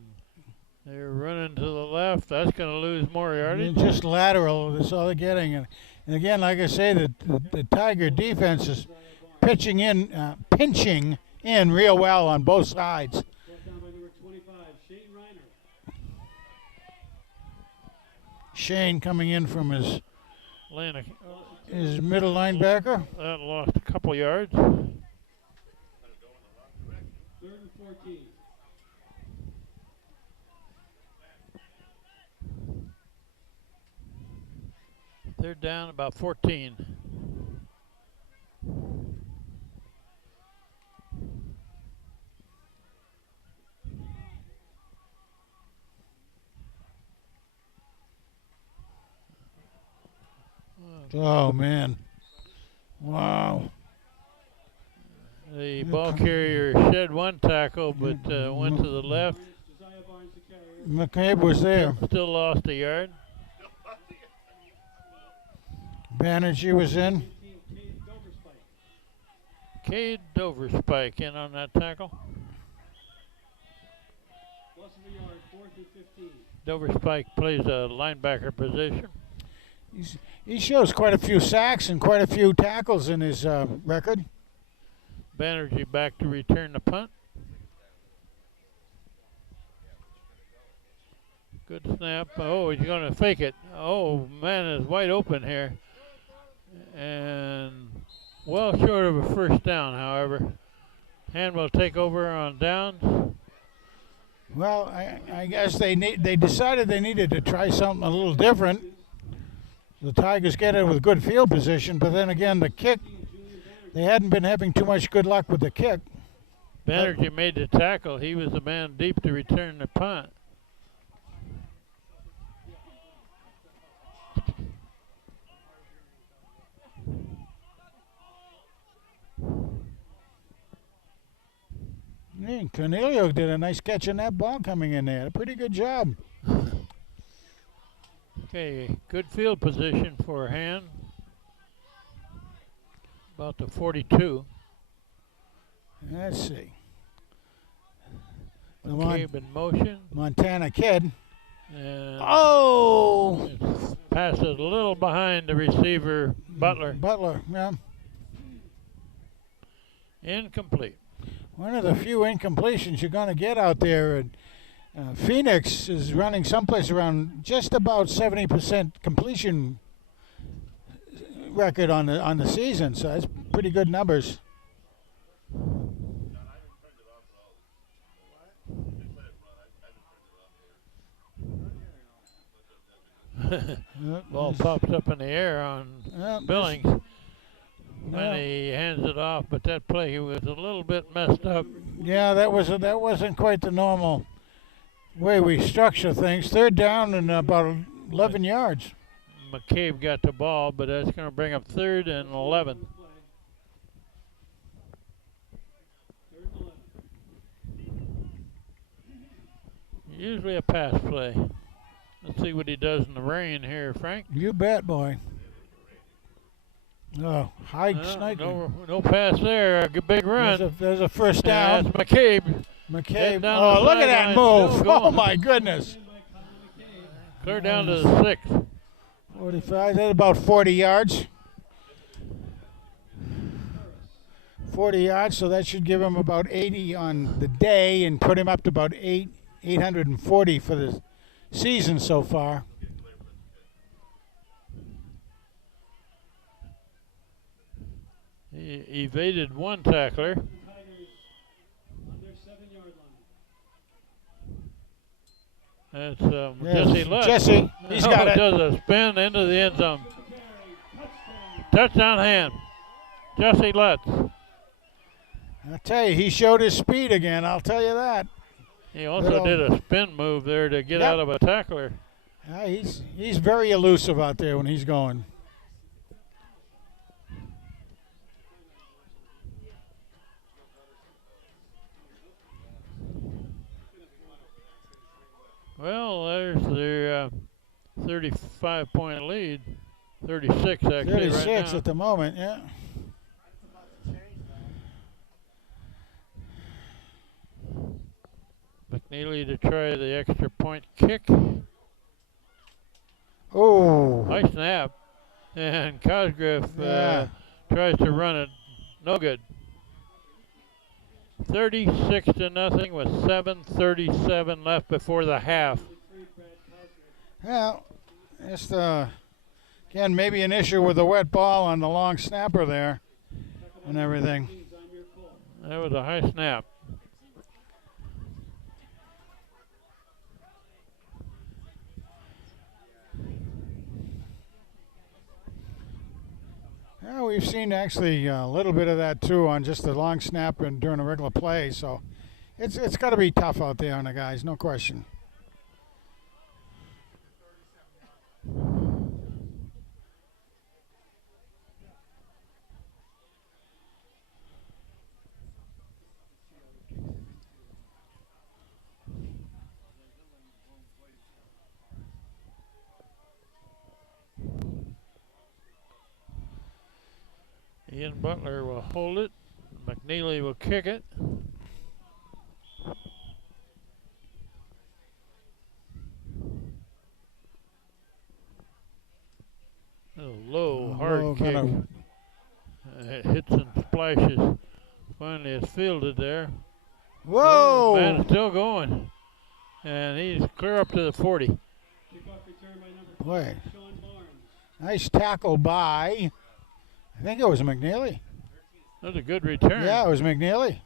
they're running to the left. That's going to lose more yardage. Just lateral. That's all they're getting. And again, like I say, the Tiger defense is pinching in real well on both sides. Brought down by number 25, Shane Reiner. Shane coming in from his Atlantic. middle linebacker. That lost a couple yards. 3rd and 14. They're down about 14. Oh man! Wow. The ball carrier shed one tackle, but went to the left. Josiah Barnes, the McCabe carrier. was there. Still lost a yard. Banerjee was in. 18, Cade Doverspike. Cade Doverspike in on that tackle. Loss loss of a yard, 4th and 15. Dover Spike plays a linebacker position. He shows quite a few sacks and quite a few tackles in his record. Banerjee back to return the punt. Good snap. Oh, he's going to fake it. Oh, man is wide open here. And well short of a first down, however. Hand will take over on downs. Well, I guess they decided they needed to try something a little different. The Tigers get it with good field position, but then again, the kick, they hadn't been having too much good luck with the kick. Banerjee made the tackle. He was the man deep to return the punt. Yeah, Cornelio did a nice catch on that ball coming in there. A pretty good job. Okay, good field position for Hand. About the 42. Let's see. The McCabe in motion. Montana kid. And Oh! passes a little behind the receiver, Butler. Butler, yeah. Incomplete. One of the few incompletions you're going to get out there. And, Phoenix is running someplace around just about 70% completion record on the season, so that's pretty good numbers. Ball pops up in the air on Billings when he hands it off, but that play was a little bit messed up. Yeah, that wasn't quite the normal way we structure things. Third down and about 11 yards. McCabe got the ball, but that's going to bring up 3rd and 11. Usually a pass play. Let's see what he does in the rain here, Frank. You bet, boy. Oh, high snake. No pass there. A good big run. There's a first down. That's McCabe. McCabe. down Oh, the look at that sideline, move. still Oh, going. my goodness. Clear down to the 6. 45. That's about 40 yards. 40 yards, so that should give him about 80 on the day and put him up to about 840 for the season so far. He evaded one tackler. Tigers on their 7-yard line. That's Yes, Jesse Lutz. Jesse, he's got it. Does a spin into the end zone. Touchdown Hand. Jesse Lutz. I'll tell you, he showed his speed again, I'll tell you that. He also did a spin move there to get out of a tackler. He's very elusive out there when he's going. Well, there's their 35-point lead. 36 actually 36 right now. at the moment, yeah. McNeely to try the extra point kick. Oh. High snap. And Cosgrove Yeah. tries to run it. No good. 36-0 with 7:37 left before the half. Well, just again, maybe an issue with the wet ball on the long snapper there and everything. That was a high snap. Yeah, we've seen actually a little bit of that too on just the long snap and during a regular play. So it's got to be tough out there on the guys, no question. Ian Butler will hold it. McNeely will kick it. Oh, kick. gonna- It hits and splashes. Finally, it's fielded there. Whoa! Man, it's still going. And he's clear up to the 40. Kickoff return by number 5, Boy. Sean Barnes. Nice tackle by, I think it was McNeely. That was a good return. Yeah, it was McNeely.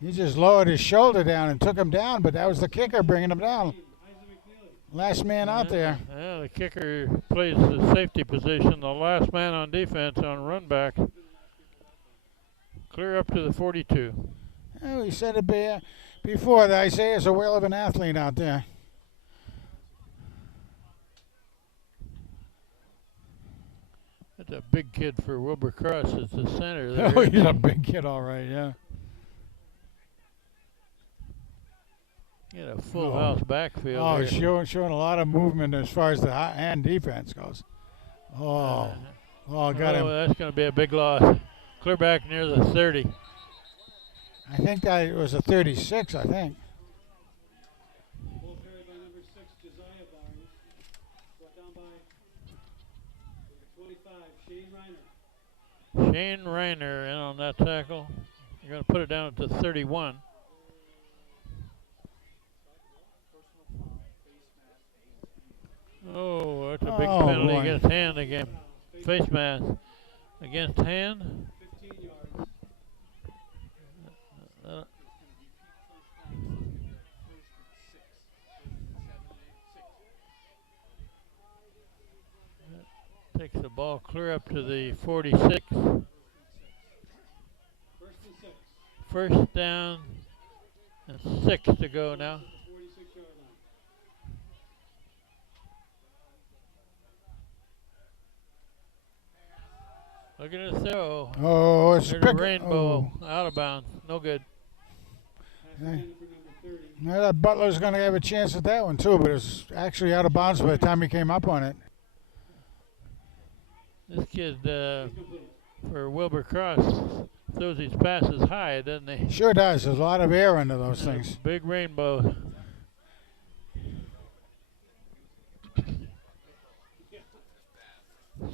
He just lowered his shoulder down and took him down, but that was the kicker bringing him down. Isaac McNeely. Last man out there. Yeah, the kicker plays the safety position, the last man on defense on run back. Clear up to the 42. Oh, he said it before that Isaiah's a whale of an athlete out there. That's a big kid for Wilbur Cross. It's the center there. Oh, he's a big kid, all right, yeah. Get a full Oh. house backfield. Oh, here. showing a lot of movement as far as the hand defense goes. Oh, got him. That's going to be a big loss. Clear back near the 30. I think that it was a 36, I think. Ball carried by number 6, Josiah Barnes. Brought down by number 25, Shane Reiner. Shane Reiner in on that tackle. You're going to put it down at the 31. Oh, that's a big Oh, penalty boy. against hand again. Face mask against hand. 15 yards. Uh, takes the ball clear up to the 46. First and 6. First down and 6 to go now. 46-yard line. Look at the throw. Oh, it's There's a big. rainbow Oh. out of bounds. No good. Pass intended for number 30. Now that Butler's going to have a chance at that one too, but it's actually out of bounds by the time he came up on it. This kid Incomplete. for Wilbur Cross throws his passes high, doesn't he? Sure does. There's a lot of air under those And a things. Big rainbow.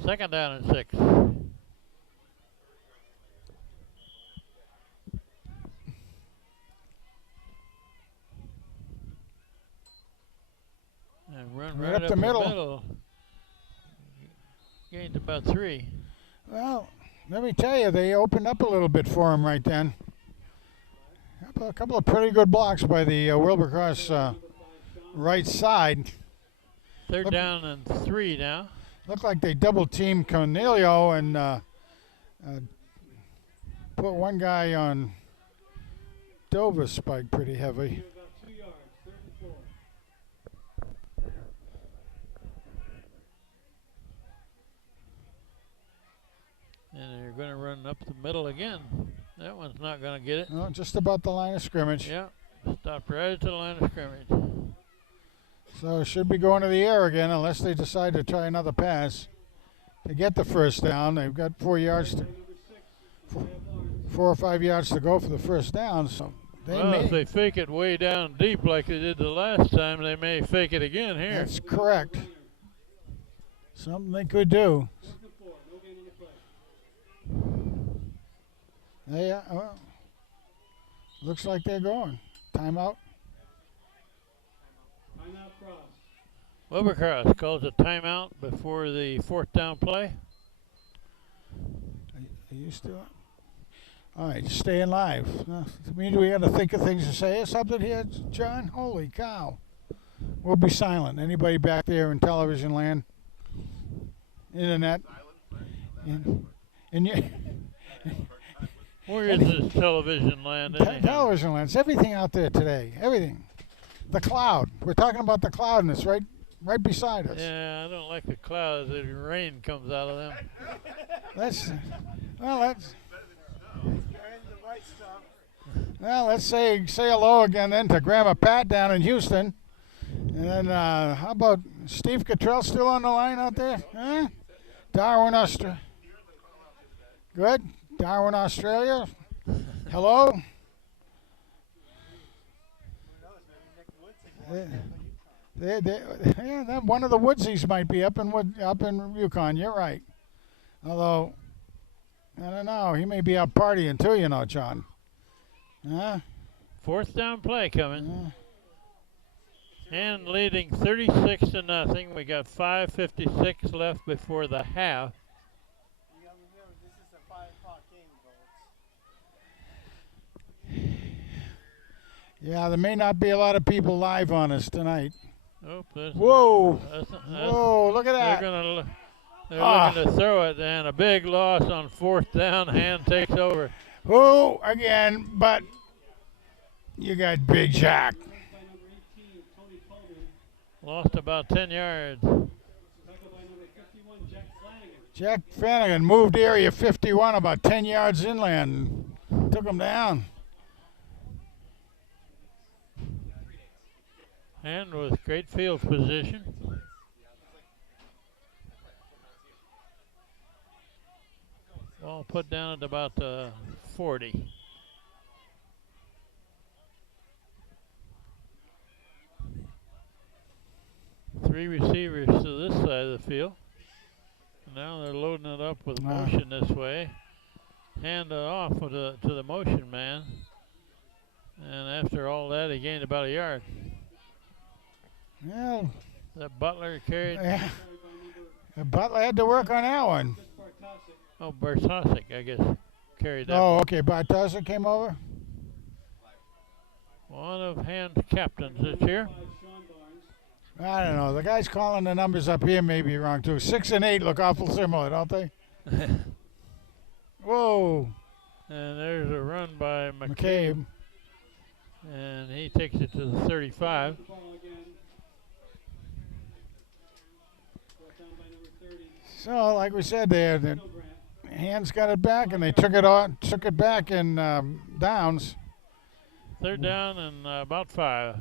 Second down and 6. And run right up the middle. Gained about 3. Well, let me tell you, they opened up a little bit for him right then. A couple of pretty good blocks by the Wilbur Cross right side. Third Look- down and 3 now. Looked like they double teamed Cornelio and put one guy on Dover's spike pretty heavy. About 2 yards. 3rd and 4. And they're going to run up the middle again. That one's not going to get it. Oh, just about the line of scrimmage. Yeah, stopped right at the line of scrimmage. So it should be going to the air again unless they decide to try another pass to get the first down. They've got 4 yards, Number 6, Josiah Barnes. 4 or 5 yards to go for the first down. So they Well, if may. they fake it way down deep like they did the last time, they may fake it again here. That's correct. Something they could do. 4th and 4. No gain on the play. Well, looks like they're going. Timeout. Timeout Cross. Wilbur Cross calls a timeout before the 4th down play. Are you still up? All right, staying live. Do we got to think of things to say or something here, John? Holy cow. We'll be silent. Anybody back there in television land? Internet? And you, Where is this television land anyhow? television land. It's everything out there today. Everything. The cloud. We're talking about the cloud, and it's right beside us. Yeah, I don't like the clouds. The rain comes out of them. Let's Carrying the right stuff. let's say hello again then to Grandma Pat down in Houston. And then how about Steve Cottrell still on the line out there? Huh? Darwin, Australia. Good. Darwin, Australia. Hello. Yeah, one of the Woodsies might be up in Yukon. You're right. Although, I don't know. He may be out partying too, you know, John. Huh? Fourth down play coming. Uh, And leading 36-0. We got 5:56 left before the half. You gotta remember, this is a 5 o'clock game, folks. yeah, there may not be a lot of people live on us tonight. Oh, Whoa! that's, Whoa! Look at that! they're Ah. looking to throw it, and a big loss on fourth down. Hand takes over. Whoa! Again, but you got Big Jack. By number 18, Tony Coleman. Lost about 10 yards. Tackled by number 51, Jack Flanagan. Jack Flanagan moved area 51 about 10 yards inland. Took him down. And with great field position. Ball put down at about 40. Three receivers to this side of the field. Now they're loading it up with Wow. motion this way. Hand it off to the motion man. And after all that, he gained about a yard. Well, That Butler carried. yeah, Carried by number Butler had to work on that one. Chris Bartosik. Oh, Bartosik, I guess, carried that. Oh, okay. Bartosa came over. One of Hand's captains this year. 5, Sean Barnes. I don't know. The guys calling the numbers up here may be wrong too. 6 and 8 look awful similar, don't they? Whoa, And there's a run by McCabe. McCabe. And he takes it to the 35. The ball again. Brought down by number 30, So, like we said there, the Bill Grant. hands got it back, and they took it back in downs. Third down and about 5.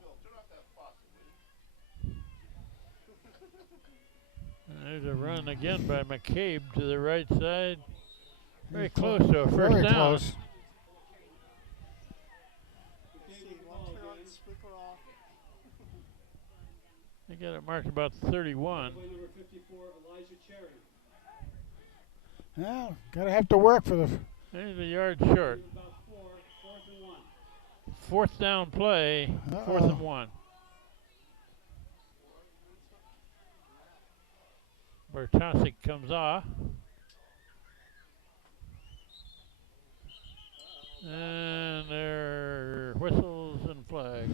Bill, turn off that faucet, will you? And there's a run again by McCabe to the right side. Very Clo- close to a first Very down. close. See, McCabe with the one ball turn on again. the sweeper off. They got it marked about 31. By number 54, Elijah Cherry. Well, gotta have to work for the. There's a yard short. About 4, 4th and 1. Fourth down play, 4th and Uh-oh. 1. Bartosik comes off. And there are whistles and flags.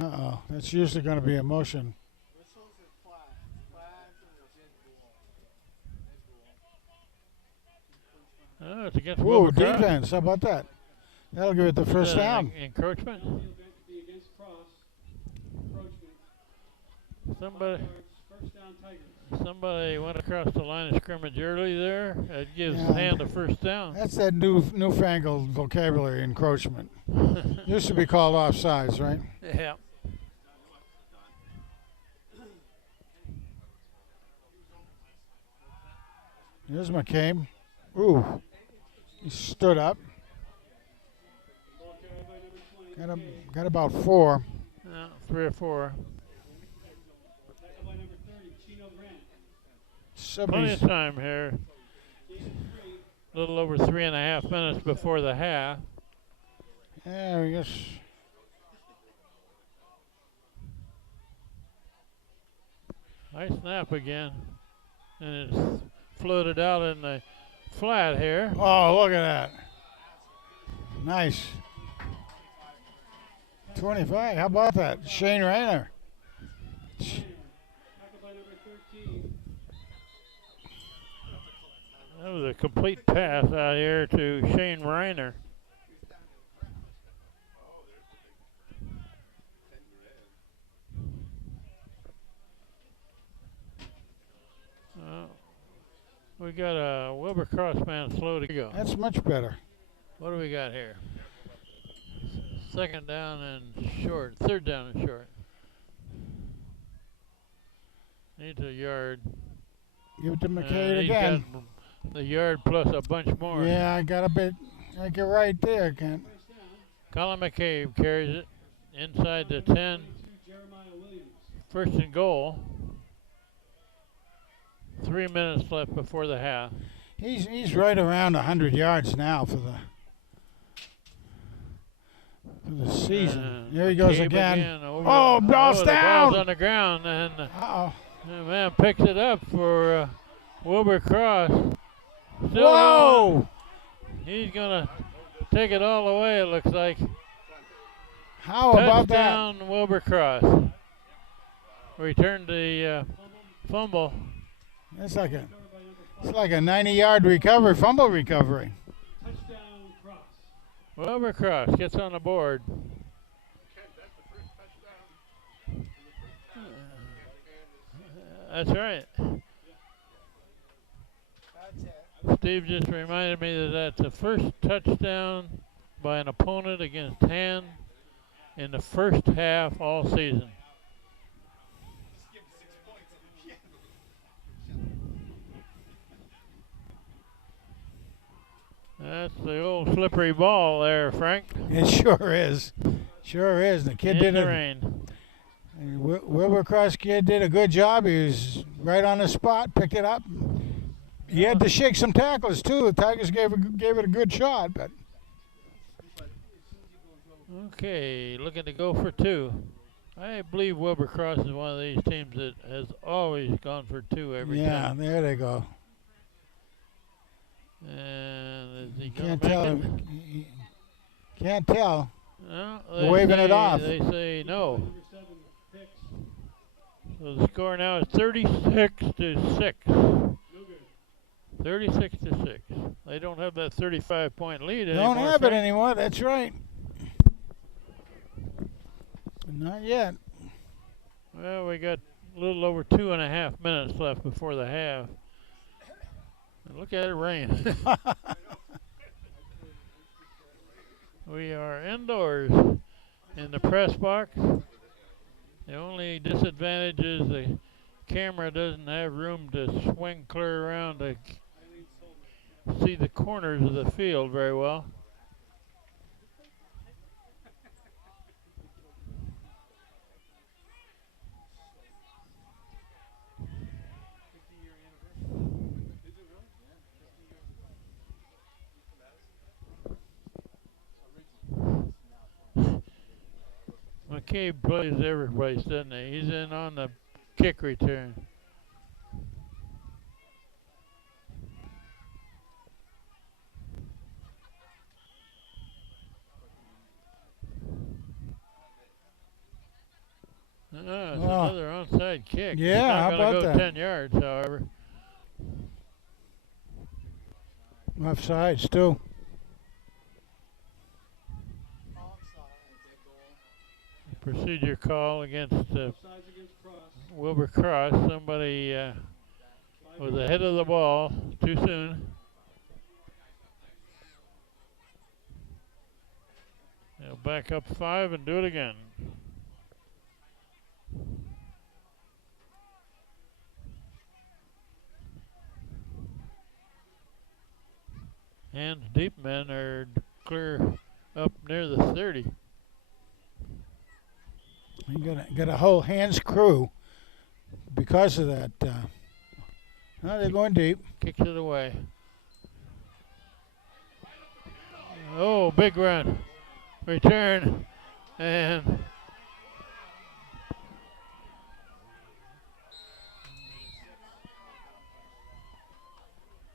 Uh-oh, that's usually going to be a motion. Whistles and flags. Flags and whistles. Oh, it's against Whoa, Wilbur Cross. defense. How about that? That'll give it the Is first that down. an encroachment? He'll be against Cross. Encroachment. Somebody, 5 yards. First down, Tigers. somebody went across the line of scrimmage early there. It gives Yeah. Hand a first down. That's that newfangled vocabulary, encroachment. Used to be called offsides, right? Yeah. Here's McCabe. Ooh, he stood up. Ball carried by number 20. Got about 4. Yeah, 3 or 4. Tackled by number 30, Chino Grant. Plenty Somebody's of time here. Gain of 3. A little over 3.5 minutes before the half. yeah, I guess. High snap again. And it's floated out in the flat here. Oh, look at that. Nice. 25. How about that? Shane Rayner. Tackled by number 13. That was a complete pass out here to Shane Reiner. We got a Wilbur Cross man slow to go. That's much better. What do we got here? Second down and short. Third down and short. Needs a yard. Give it to And McCabe he's again. got the yard plus a bunch more. Yeah, I got a bit. I get right there, Kent. First down. Colin McCabe carries it. inside the 10. 22, Jeremiah Williams. First and goal. 3 minutes left before the half. He's right around 100 yards now for the season. Here he goes Cabe again. over Oh, the, ball's the down. ball's on the ground, and Uh-oh. the man picks it up for Wilbur Cross. Still Whoa! going. He's gonna take it all the way. It looks like. How about that? Touchdown, Wilbur Cross. Returned the fumble. It's like a 90-yard recovery, fumble recovery. Touchdown Cross. Wilbur Cross gets on the board. Kent, that's the first touchdown. That's right. That's it. Steve just reminded me that that's the first touchdown by an opponent against Han in the first half all season. That's the old slippery ball there, Frank. It sure is. Sure is. The kid In did the it. rain. Wilbur Cross kid did a good job. He was right on the spot, picked it up. He had to shake some tacklers too. The Tigers gave it a good shot, but Okay, looking to go for 2. I believe Wilbur Cross is one of these teams that has always gone for 2 every yeah, time. there they go. And is he Can't gonna tell. make it? Can't tell. No, They're waving it off. They say no. Number 7, Hicks. So the score now is 36-6. No good. 36-6. They don't have that 35-point lead anymore. Don't have it Frank. anymore. That's right. Not yet. Well, we got a little over 2.5 minutes left before the half. And look at it rain. We are indoors in the press box. The only disadvantage is the camera doesn't have room to swing clear around to see the corners of the field very well. McCabe plays every place, doesn't he? He's in on the kick return. It's another onside kick. Yeah, It's not how gonna about go that? 10 yards, however. Offsides too. Procedure call against Offsides against Cross. Wilbur Cross. Somebody was ahead of the ball too soon. They'll back up 5 and do it again. And deep men are clear up near the 30. You got a whole hands crew because of that. No, they're going deep. Kicks it away. Oh, big run. Return. And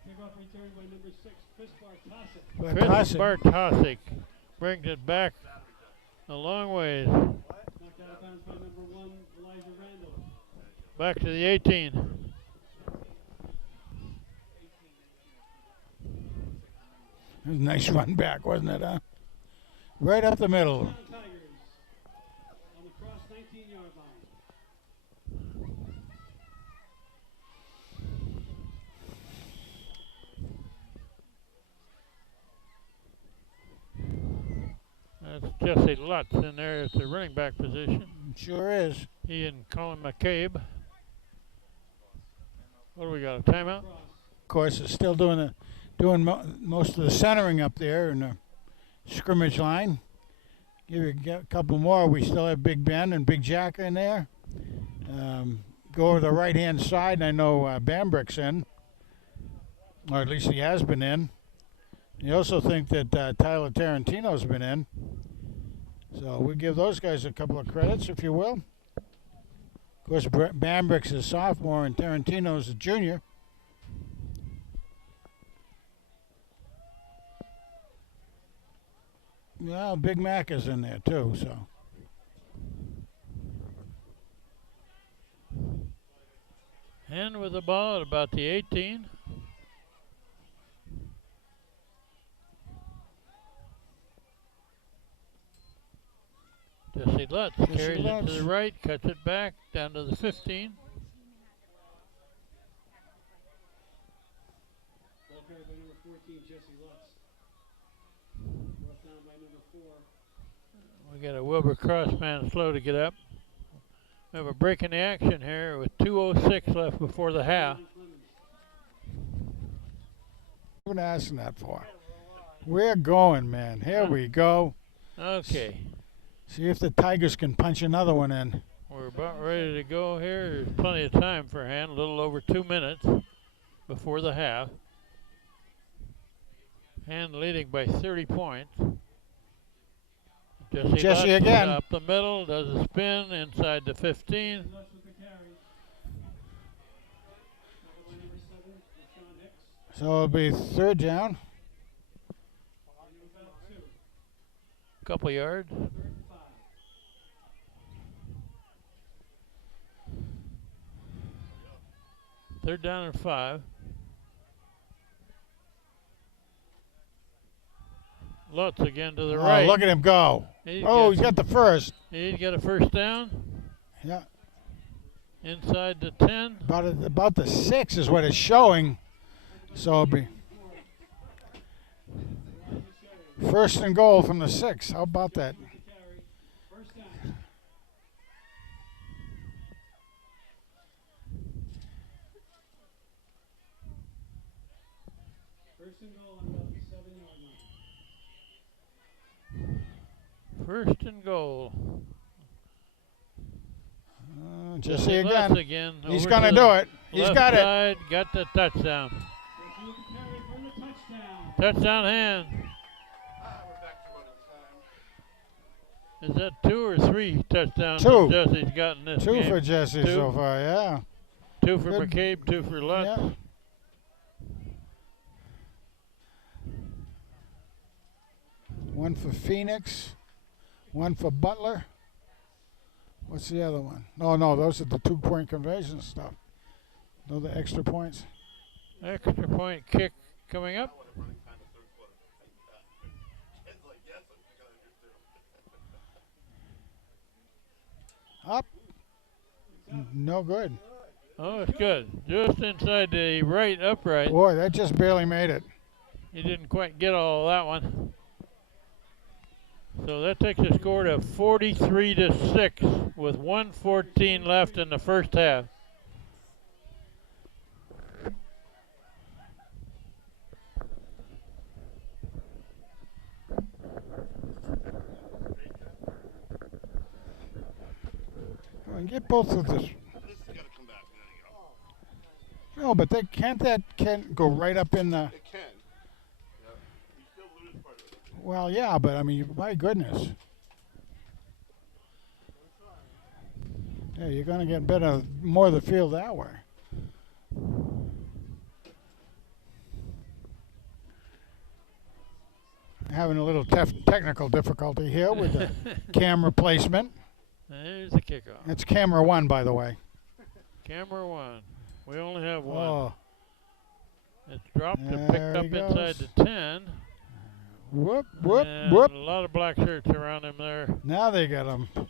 Kickoff return by number 6, Chris Bartosik. Chris Bartosik. Bartosik brings it back a long ways. Knocked out of bounds by number 1, Elijah Randall. Back to the 18. It was a nice run back, wasn't it, huh? Right up the middle. Tigers on the Cross 19-yard line. That's Jesse Lutz in there at the running back position. Sure is. He and Colin McCabe. What do we got, a timeout? Of course, it's still doing most of the centering up there in the scrimmage line. Give you a couple more. We still have Big Ben and Big Jack in there. Go over the right-hand side, and I know Bambrick's in, or at least he has been in. You also think that Tyler Tarantino's been in. So we give those guys a couple of credits, if you will. Of course, Bambrick's a sophomore and Tarantino's a junior. Well, Big Mac is in there too, so. And with the ball at about the 18. Jesse Lutz carries it to the right, cuts it back down to the 15. Ball carried by number 14, Jesse Lutz. Brought down by number 4. We got a Wilbur Crossman slow to get up. We have a break in the action here with 2:06 left before the half. What are you asking that for? We're going, man. Here we go. Okay. See if the Tigers can punch another one in. We're about ready to go here. There's plenty of time for hand, a little over 2 minutes before the half. Hand leading by 30 points. Jesse Lutz again. Up the middle, does a spin inside the 15. Lutz with the carry. Tackled by number 7, Rashawn Hicks. So it'll be third down. Running about 2. Couple yards. Third and 5. Third down and 5. Lutz again to the right. Look at him go. He's got the first. He's got a first down. Yeah. Inside the 10. About the 6 is what it's showing. So it'll be first and goal from the 6. How about that? With the carry. First down. First and goal on about the 7-yard line. First and goal. Jesse Lutz again. again. He's over going to the do it. He's left got it. side, got the touchdown. Jesse with the carry for the touchdown. Touchdown hand. We're back to running time. Is that 2 or 3 touchdowns Two. that Jesse's gotten this 2 game? for Jesse Two. so far, yeah. 2 for Good. McCabe, 2 for Lutz. Yeah. One for Phoenix. One for Butler. What's the other one? No, those are the 2-point conversion stuff. Those are the extra points. Extra point kick coming up. Running time the third quarter. It's like, yes, I got to do. Up. No good. Oh, it's good. Just inside the right upright. Boy, that just barely made it. He didn't quite get all of that one. So that takes the score to 43-6 with 1:14 left in the first half. Come on, get both of this. This has got to come back. There you go. No, but they can't go right up in the. It can. Yeah. You still lose part of it. Well, yeah, but I mean, my goodness. Yeah, you're going to get more of the field that way. Having a little technical difficulty here with the camera placement. There's the kickoff. It's camera 1, by the way. Camera 1. We only have one. Oh, It's dropped and There picked up he inside goes. the 10. whoop. And a lot of black shirts around him there. Now they got him Kickoff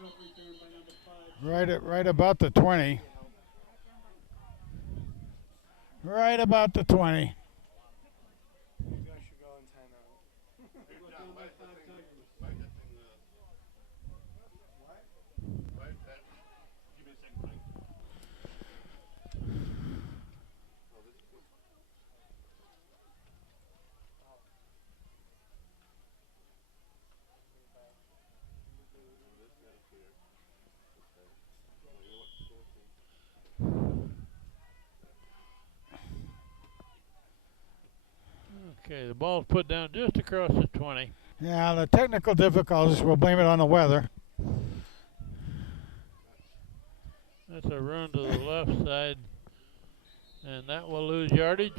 return by number 5. right about the 20. Right about the 20. You guys should go in timeout. Brought down by 5 Tigers. Right, that thing, right, that, give me a second, Frank. Oh, this is good. Okay, the ball's put down just across the 20. Yeah, the technical difficulties, we'll blame it on the weather. That's a run to the left side, and that will lose yardage.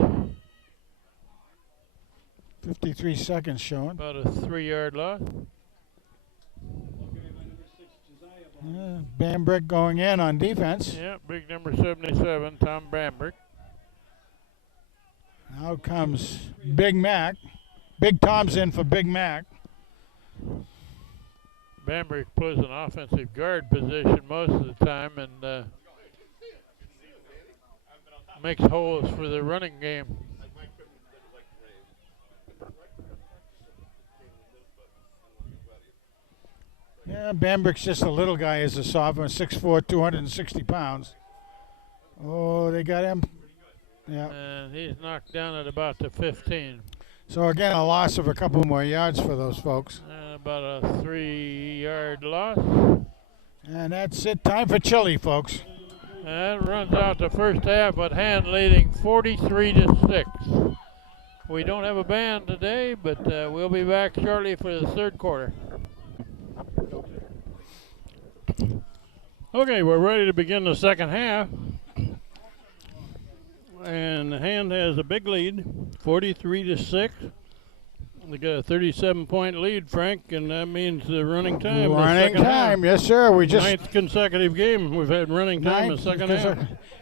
53 seconds showing. About a 3-yard loss. Okay, by number 6, Josiah Bond. Bambrick going in on defense. Yeah, big number 77, Tom Bamberg. Out comes Big Mac. Big Tom's in for Big Mac. Bamberg plays an offensive guard position most of the time and makes holes for the running game. Yeah, Bambrick's just a little guy as a sophomore, 6'4", 260 pounds. Oh, they got him. Yeah. And he's knocked down at about the 15. So again, a loss of a couple more yards for those folks. About a 3-yard loss. And that's it. Time for chili, folks. That runs out the first half, but Hand leading 43-6. We don't have a band today, but we'll be back shortly for the third quarter. Okay, we're ready to begin the second half. And Hand has a big lead, 43-6. They got a 37-point lead, Frank, and that means the running time. Running the time, half. yes, sir. We just Ninth consecutive game we've had running time in the second half.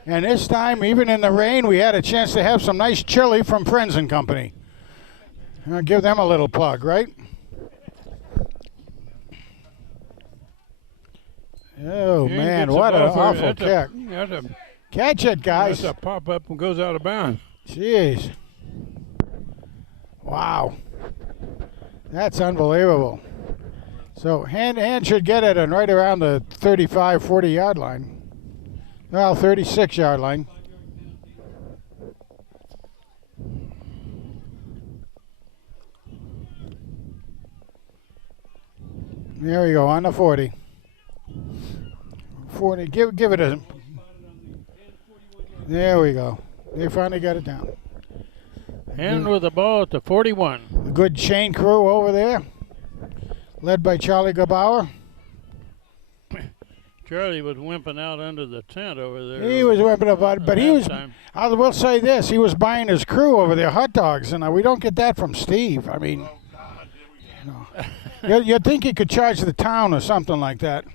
And this time, even in the rain, we had a chance to have some nice chili from Friends and Company. I'll give them a little plug, right? Oh, Hand man, gets the what an ball for- awful that's kick. That's a, Catch it, guys. that's a pop-up and goes out of bounds. Jeez. Wow. That's unbelievable. So hand should get it and right around the 35, 40-yard line. Well, 36-yard line. There we go, on the 40. 40, give it a... There we go. They finally got it down. Hand with the ball at the 41. A good chain crew over there, led by Charlie Gabauer. Charlie was wimping out under the tent over there. He was whipping about it, but he was, halftime. I will say this, he was buying his crew over there hot dogs, and we don't get that from Steve. I mean, you'd think he could charge the town or something like that.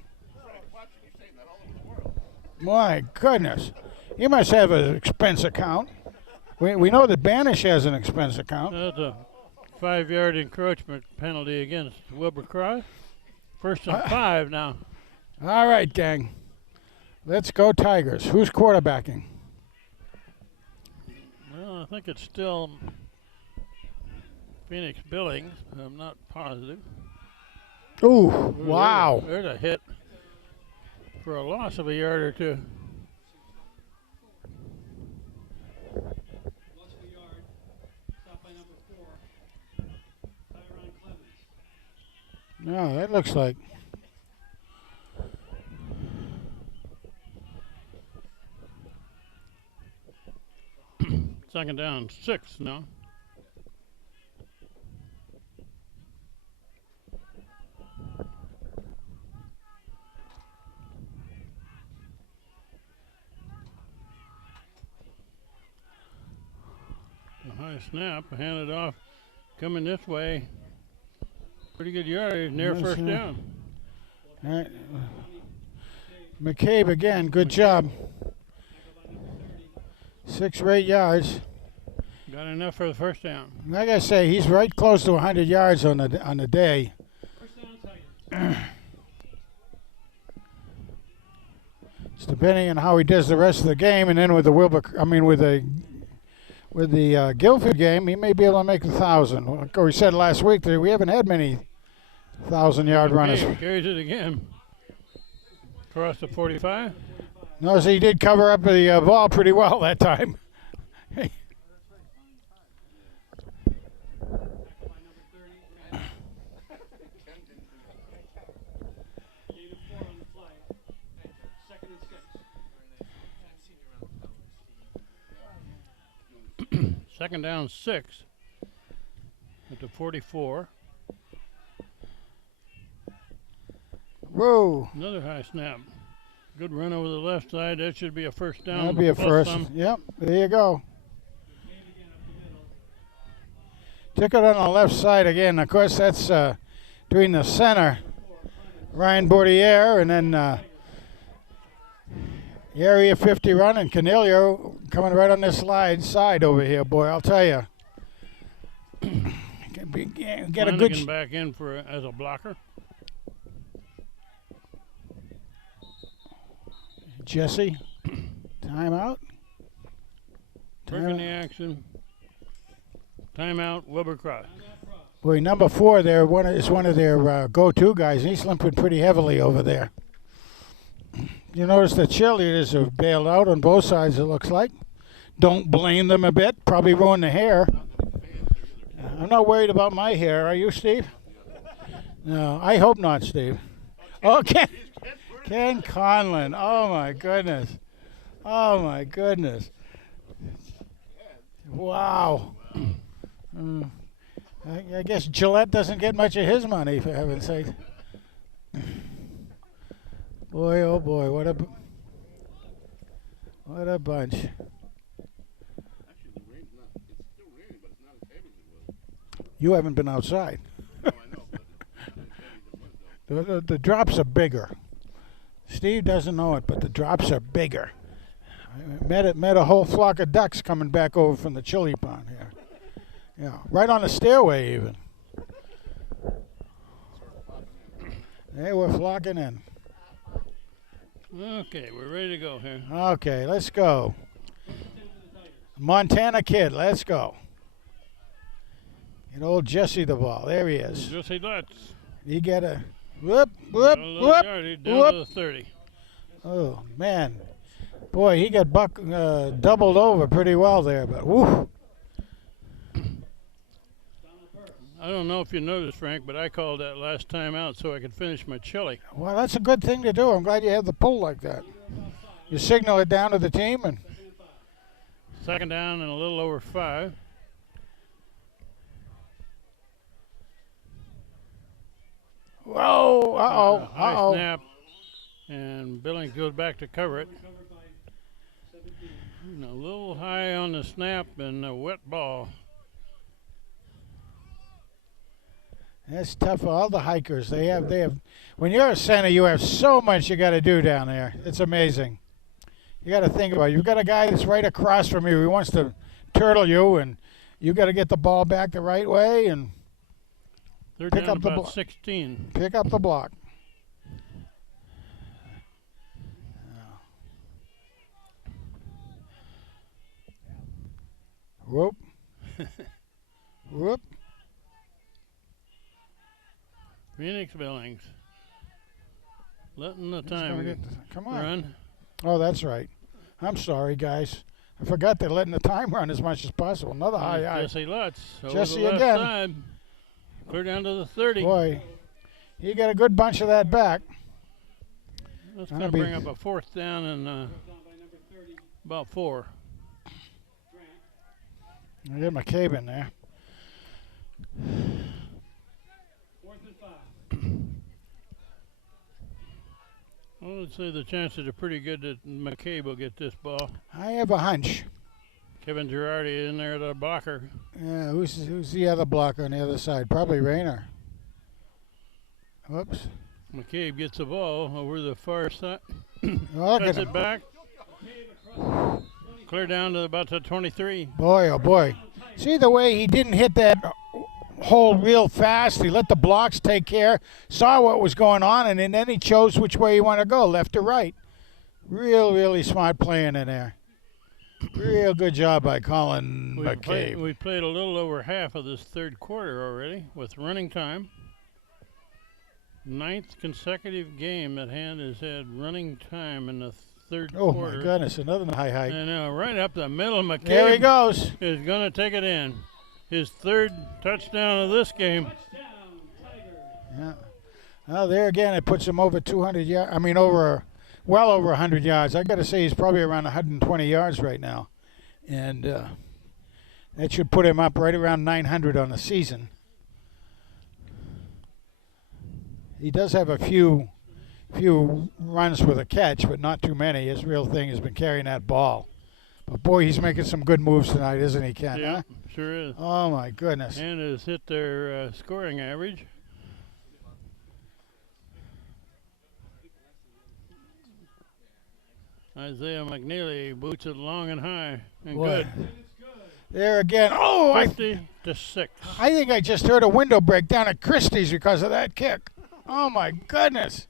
My goodness. You must have an expense account. We know that Banish has an expense account. That's a 5-yard encroachment penalty against Wilbur Cross. First and 5 now. All right, gang. Let's go Tigers. Who's quarterbacking? Well, I think it's still Phoenix Billings. I'm not positive. Ooh, wow. There's a hit for a loss of a yard or two. Loss of a yard. Stop by number 4, Tyron Clemens. No, that looks like. Second down, 6 now. A high snap, handed off, coming this way. Pretty good yardage, near Yes, first sir. down. All right. McCabe again. Good job. 6 or 8 yards. Got enough for the first down. Like I say, he's right close to 100 yards on the day. First down, Tigers. It's depending on how he does the rest of the game, and then with the with the Guilford game, he may be able to make 1,000. Like we said last week, that we haven't had many 1,000-yard runners. Okay, carries it again. Across the 45. Notice he did cover up the ball pretty well that time. By number 30, Grant. Gain of 4 on the fly. Second and 6. Second down 6 at the 44. Whoa. Another high snap. Good run over the left side. That should be a first down. That'll be a plus first. some. Yep, there you go. Took it on the left side again. Of course, that's doing the center. Ryan Bordier, and then Area 50 run, and Canelio coming right on this side over here, boy, I'll tell you. Get a good Flanagan back in as a blocker. Jesse, timeout. Working the action. Timeout, Wilbur Cross. Boy, number 4 there is one of their go-to guys, and he's limping pretty heavily over there. You notice the cheerleaders have bailed out on both sides, it looks like. Don't blame them a bit. Probably ruined the hair. I'm not worried about my hair. Are you, Steve? No, I hope not, Steve. Oh, Ken Conlon. Oh, my goodness. Oh, my goodness. Wow. I guess Gillette doesn't get much of his money, for heaven's sake. Boy, oh boy, what a bunch. Actually, the rain's not. It's still raining, but it's not as heavy as it was. You haven't been outside. No, I know, but it's not as heavy as it was, though. The drops are bigger. Steve doesn't know it, but the drops are bigger. I met a whole flock of ducks coming back over from the chili pond here. Yeah, right on the stairway even. They were flocking in. Okay, we're ready to go here. Okay, let's go. Montana Kid, let's go. Get old Jesse the ball. There he is. Jesse Lutz. You get a whoop, whoop, Got a little whoop, yardage down whoop. to the 30. Oh, man. Boy, he got doubled over pretty well there, but woof. I don't know if you noticed, Frank, but I called that last time out so I could finish my chili. Well, that's a good thing to do. I'm glad you have the pull like that. You signal it down to the team, and Second down and a little over 5. whoa, uh-oh, High uh-oh. snap, and Billings goes back to cover it. And a little high on the snap and a wet ball. That's tough for all the hikers. They have. When you're a center, you have so much you got to do down there. It's amazing. You got to think about it. You've got a guy that's right across from you. He wants to turtle you, and you got to get the ball back the right way and They're Pick down up the about ball. 16. pick up the block. Whoop. Whoop. Phoenix Billings. Letting the He's gonna time get come on. run. Oh, that's right. I'm sorry, guys. I forgot they're letting the time run as much as possible. Another high, high. Jesse Lutz over Jesse the left again. side. Clear down to the 30. Boy, he got a good bunch of that back. That's That'll going to be- bring up a fourth down and about 4. I get McCabe in there. 4th and 5. I would say the chances are pretty good that McCabe will get this ball. I have a hunch. Kevin Girardi in there, the blocker. Yeah, who's the other blocker on the other side? Probably Rayner. Whoops. McCabe gets the ball over the far side. Oh, look Cuts at it him. back. Clear down to about the 23. Boy, oh boy. See the way he didn't hit that hole real fast. He let the blocks take care, saw what was going on, and then he chose which way he wanted to go, left or right. Really smart playing in there. Real good job by Colin McCabe. We played a little over half of this third quarter already with running time. 9th consecutive game that Hand has had running time in the third Oh quarter. my goodness, another high hike. And right up the middle, McCabe There he goes. is going to take it in. His third touchdown of this game. Touchdown, Tiger. Yeah. Well, there again, it puts him over 200 yards. I mean, well over 100 yards. I got to say, he's probably around 120 yards right now. And That should put him up right around 900 on the season. He does have a few runs with a catch, but not too many. His real thing has been carrying that ball. But boy, he's making some good moves tonight, isn't he, Ken? Yeah, Huh? sure is. Oh my goodness. And has hit their scoring average. Isaiah McNeely boots it long and high and Boy. good. There again. Oh, 50-6. I think I just heard a window break down at Christie's because of that kick. Oh my goodness.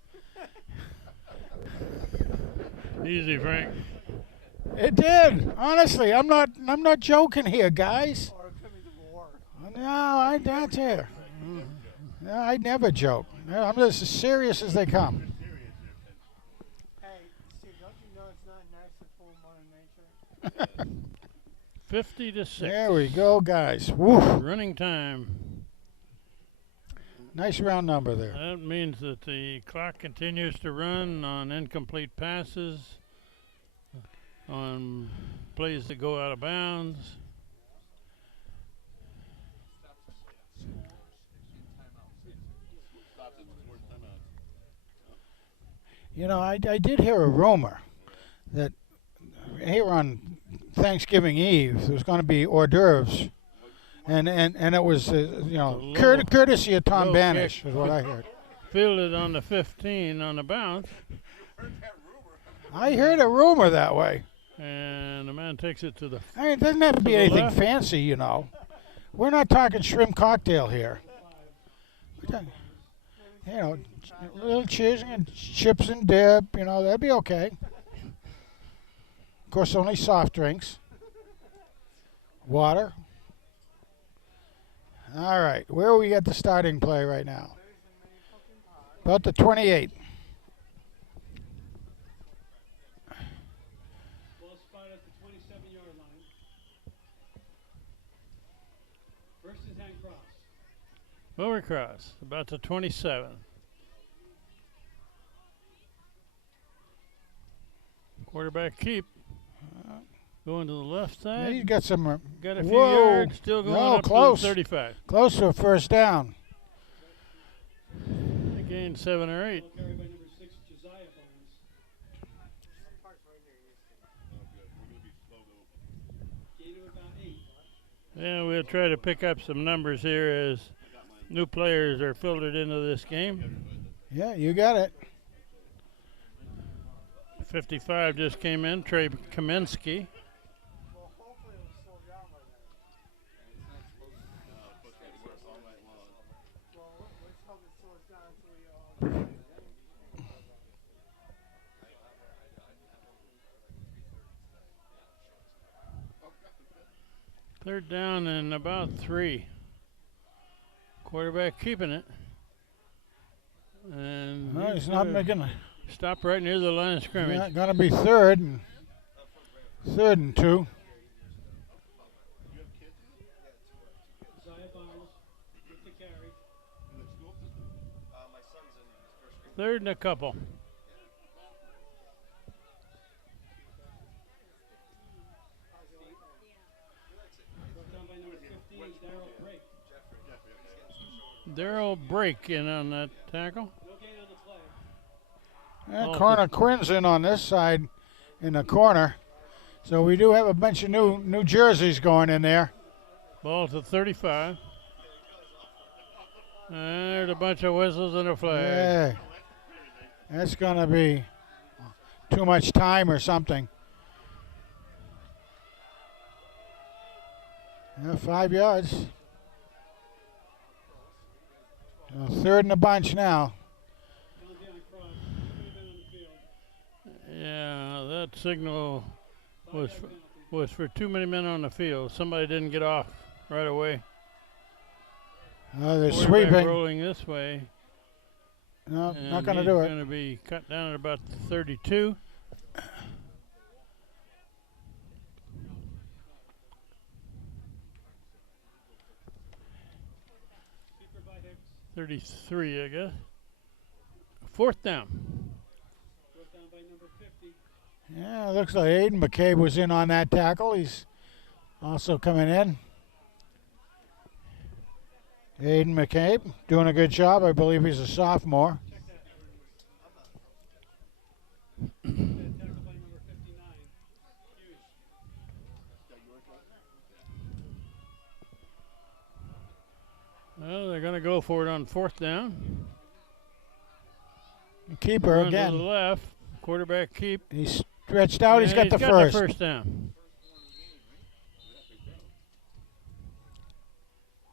Easy, Frank. It did. Honestly, I'm not joking here, guys. Or it could be the war. No, that's it. No, I never joke. No, I'm just as serious as they come. Hey, Steve, don't you know it's not nice to fool Mother Nature? 50-6. There we go, guys. Woo. Running time. Nice round number there. That means that the clock continues to run on incomplete passes, on plays that go out of bounds. You know, I did hear a rumor that here on Thanksgiving Eve there was going to be hors d'oeuvres, and it was courtesy of Tom low Banish kick. is what I heard. Fielded on the 15 on the bounce, I heard a rumor that way. and the man takes it to the. I mean, it doesn't have to be the anything left. fancy, you know. We're not talking shrimp cocktail here. We're talking, you know, little cheese and chips and dip, you know, that'd be okay. Of course, only soft drinks. Water. All right, where are we at the starting play right now? About the 28. Ball spot at the 27-yard line. First and 10 cross. Overcross, about the 27. Quarterback keep. Going to the left side. He's got some Got a few whoa. yards. Still going No, up close. to the 35. close to a first down. They gained 7 or 8. Ball carried by number 6, Josiah Barnes. Gain of about 8. Yeah, we'll try to pick up some numbers here as new players are filtered into this game. Yeah, you got it. 55 just came in, Trey Kaminsky. Well, hopefully it'll slow down by then. Well, let's hope it slows down until we Third down and about 3. Quarterback keeping it. And No, he's not gonna making a. stop right near the line of scrimmage. Yeah, gonna be third and 2. Josiah Barnes with the carry. Third and a couple. Brought down by number 15, Darrell Brake. Darrell Brake in on that tackle. No gain on the play. Yeah, Oh, corner this- Quinn's in on this side in the corner. So we do have a bunch of new jerseys going in there. Ball to 35. And there's a bunch of whistles and a flag. Yeah. That's going to be too much time or something. Yeah, 5 yards. Third in the bunch now. Down behind cross. Should have been on the field. Yeah, that signal was for too many men on the field. Somebody didn't get off right away. They're Quarterback sweeping. rolling this way. No, and not going to he's do it. going to be cut down at about 32. Keeper by Hicks. 33, I guess. Fourth down. Brought down by number 50. Yeah, it looks like Aiden McCabe was in on that tackle. He's also coming in. Aiden McCabe doing a good job. I believe he's a sophomore. Tackle by number 59. Hughes. Well, they're going to go for it on fourth down. Keeper Run to again. the left. Quarterback keep. He's stretched out. He's And got the got first. the first down.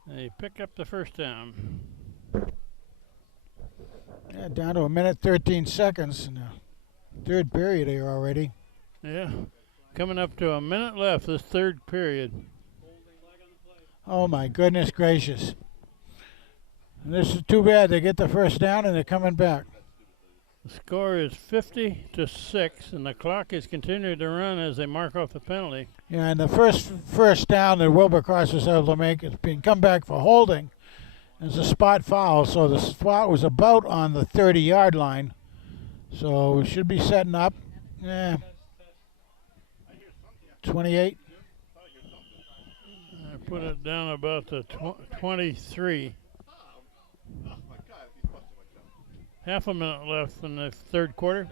They pick up the first down. Yeah, down to a minute 13 seconds in the third period here already. Yeah. Coming up to a minute left this third period. Oh my goodness gracious. And this is too bad. They get the first down and they're coming back. The score is 50-6, and the clock is continuing to run as they mark off the penalty. Yeah, and the first down that Wilbercross was able to make is being come back for holding. It's a spot foul, so the spot was about on the 30-yard line. So we should be setting up. 28. I put it down about the 23. Oh my God, he's busting my jump. Half a minute left in the third quarter.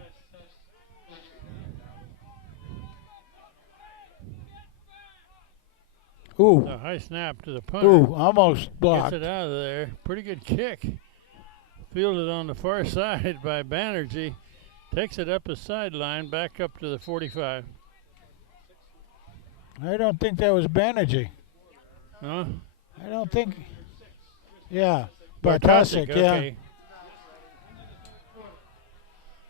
Ooh, A high snap to the punter. ooh, almost Gets blocked. it out of there. Pretty good kick. Fielded on the far side by Banerjee. Takes it up the sideline, back up to the 45. I don't think that was Banerjee. Huh? I don't think. Yeah, Bartosik, Bartosik, yeah. okay.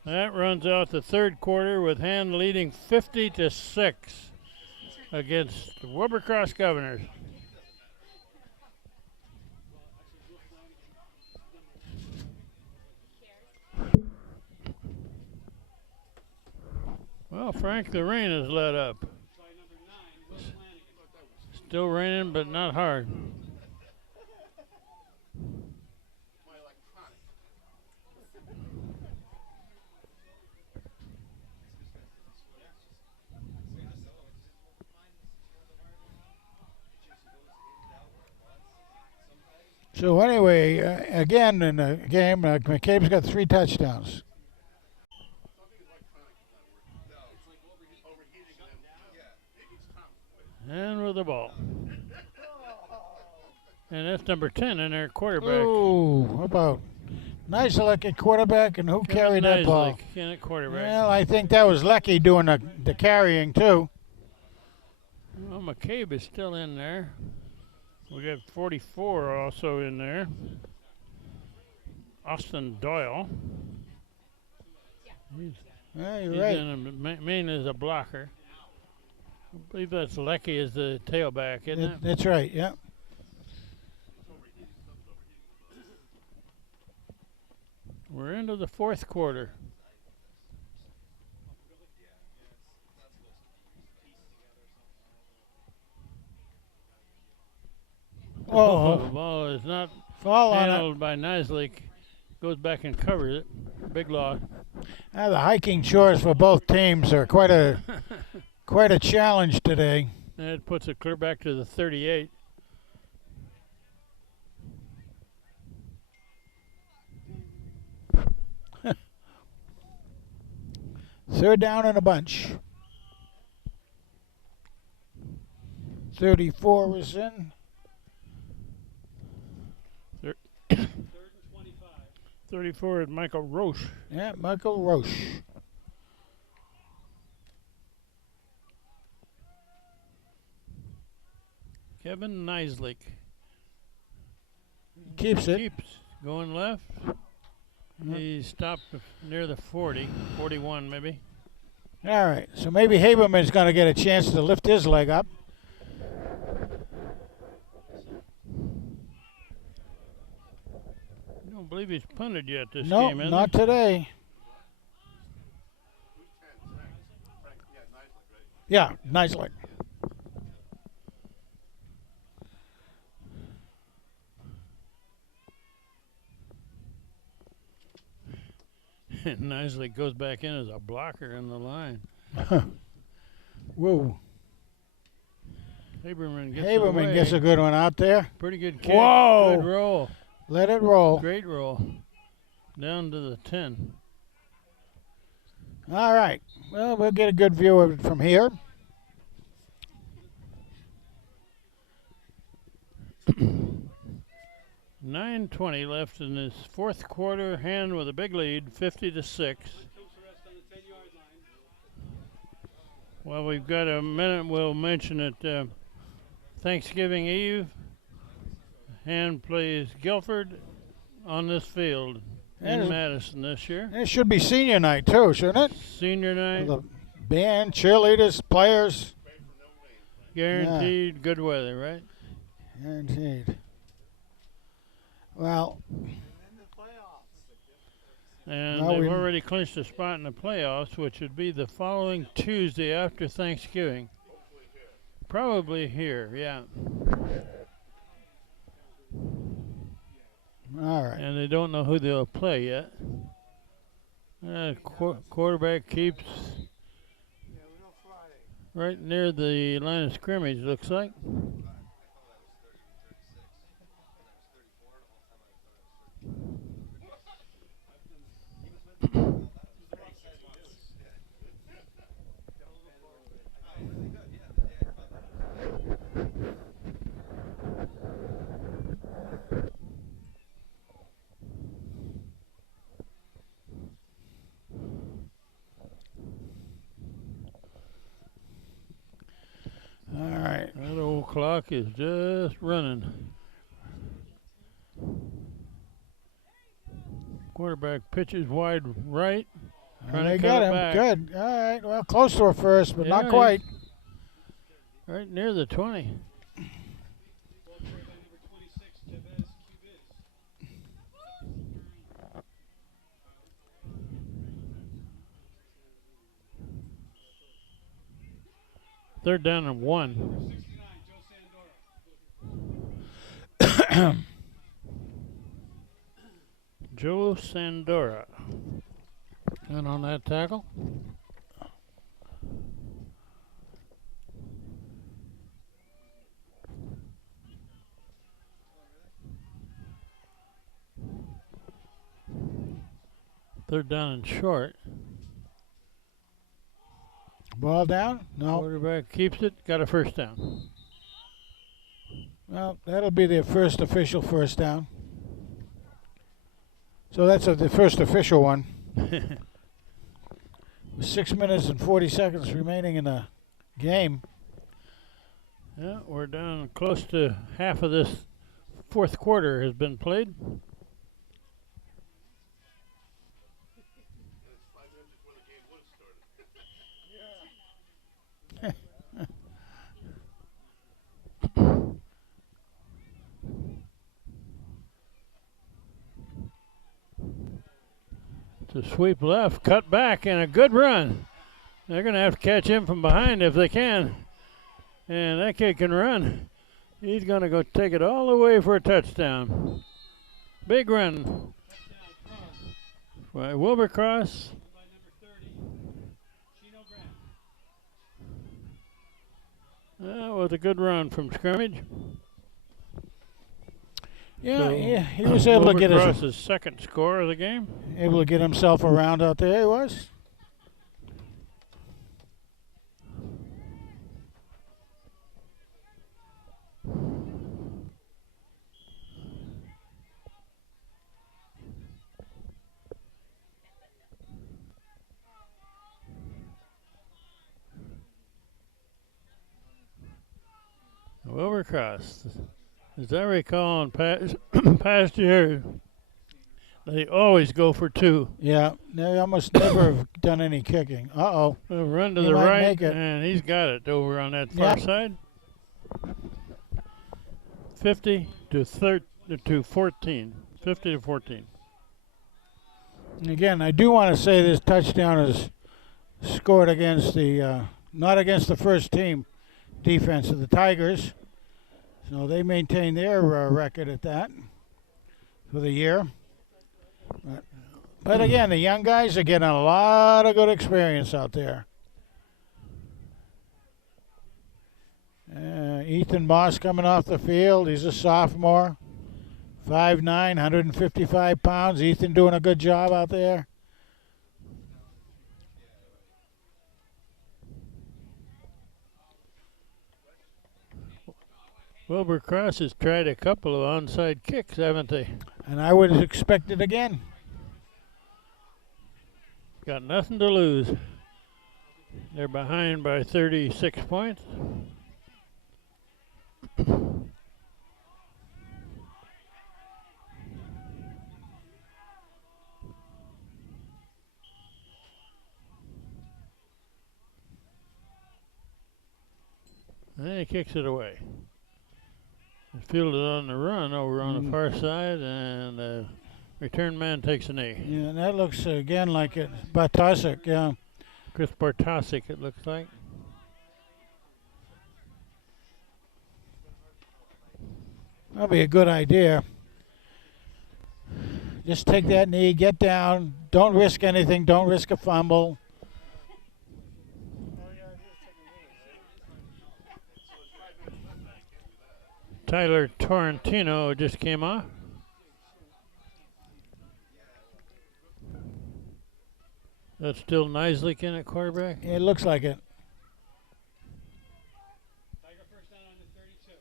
That runs out the third quarter with Hand leading 50-6 against the Wilbercross Governors. Well, Frank, the rain has let up. By number 9, Will Flanagan. Still raining, but not hard. So anyway, again in the game, McCabe's got 3 touchdowns. And with the ball. And that's number 10 in their quarterback. Ooh, how about nice luck at quarterback, and who carried that ball? In at quarterback. Well, I think that was Lecky doing the carrying too. Well, McCabe is still in there. We got 44 also in there. Austin Doyle. Yeah, He's you're right. main as a blocker. I believe that's Lecky as the tailback, isn't it? That's right. Yeah. We're into the fourth quarter. Oh, The ball is not fall on it. handled by Nislik. Goes back and covers it. Big loss. The hiking chores for both teams are quite a challenge today. And it puts it clear back to the 38. Third down and a bunch. 34 is in. Third and 25. 34 is Michael Roche. Yeah, Michael Roche. Kevin Nislik Keeps it. keeps going left. He stopped near the 40, 41 maybe. All right, so maybe Haberman's going to get a chance to lift his leg up. I don't believe he's punted yet this No, game, has not he? today. Yeah, nice leg. Nislik goes back in as a blocker in the line. Whoa. Haberman gets it Haberman away. gets a good one out there. Pretty good kick. Whoa. Good roll. Let it roll. Great roll. Down to the 10. All right. Well, we'll get a good view of it from here. $9:20 left in this fourth quarter. Hand with a big lead, 50-6. Coach arrest on the 10-yard line. Well, we've got a minute. We'll mention it. Thanksgiving Eve. Hand plays Guilford on this field in Madison this year. It should be senior night, too, shouldn't it? Senior night, The band, cheerleaders, players. guaranteed good weather, right? Guaranteed. Well, And then the playoffs. And Well, they've we- already clinched a spot in the playoffs, which would be the following Tuesday after Thanksgiving. Probably here, yeah. all right. And they don't know who they'll play yet. Quarterback keeps Yeah, we go Friday. right near the line of scrimmage, looks like. All right. That old clock is just running. Quarterback pitches wide right. Trying They to got cut it him. back. Good. All right. Well, close to a first, but Yeah, not quite. Right near the 20. Ball carried by number 26, Jabez Cubiz. Third down and 1. 69, Joe Sandora. Joe Sandora. And on that tackle. Third down and short. Ball down? No. Quarterback keeps it. Got a first down. Well, that'll be their first official first down. So that's the first official one. 6 minutes and 40 seconds remaining in the game. Yeah, we're down close to half of this fourth quarter has been played. It's 5 minutes before the game would have started. To sweep left, cut back, and a good run. They're going to have to catch him from behind if they can. And that kid can run. He's going to go take it all the way for a touchdown. Big run Touchdown, Prague. by Wilbercross. By number 30, Chino Graham. That was a good run from scrimmage. Yeah, So, he was able to get Wilbercross's second score of the game. himself around out there. He was. Wilbercross, as I recall in past years, they always go for two. Yeah, they almost never have done any kicking. Uh-oh. A run to He the might right, make it. and he's got it over on that far Yep. side. 50 to 14. 50 to 14. And again, I do want to say this touchdown is scored against the, not against the first team defense of the Tigers. So they maintain their record at that for the year. But again, the young guys are getting a lot of good experience out there. Ethan Moss coming off the field. He's a sophomore. 5'9", 155 pounds. Ethan doing a good job out there. Wilbur Cross has tried a couple of onside kicks, haven't they? And I would expect it again. Got nothing to lose. They're behind by 36 points. And he kicks it away. Fielded on the run over on the far side, and the return man takes a knee. Yeah, and that looks again like it. Bartosik, yeah. Chris Bartosik, it looks like. That'll be a good idea. Just take that knee, get down. Don't risk anything. Don't risk a fumble. Tyler Torrentino just came off. That's still Nislik in at quarterback. It looks like it. Tiger first down on the 32.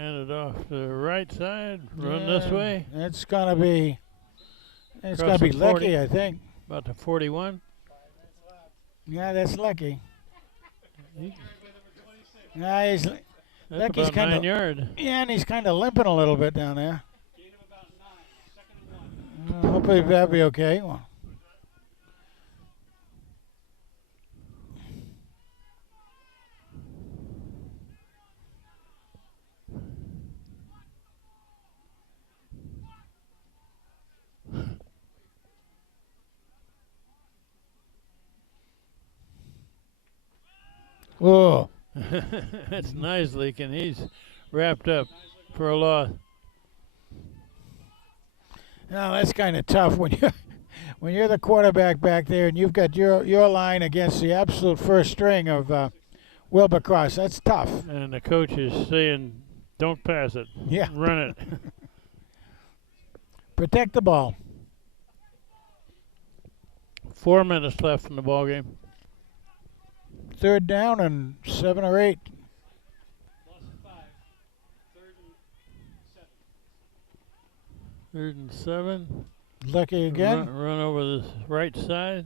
Hand it off to the right side. Run this way. It's gonna be. It's Across gonna be the 40. lucky, I think. About to 41. Yeah, that's lucky. He- Yeah, he's. That's Lucky's about kinda- 9 yards. Yeah, and he's kind of limping a little bit down there. Gain of about 9. Second and 1. Hopefully that'll be okay. Well, whoa. That's Nislik, and he's wrapped up for a loss. Now that's kind of tough when you when you're the quarterback back there and you've got your line against the absolute first string of Wilbur Cross. That's tough. And the coach is saying, don't pass it. Yeah. Run it. Protect the ball. 4 minutes left in the ball game. Third down and 7 or 8. Loss of 5. Third and 7. 3rd and 7. Lucky again. Run over the right side.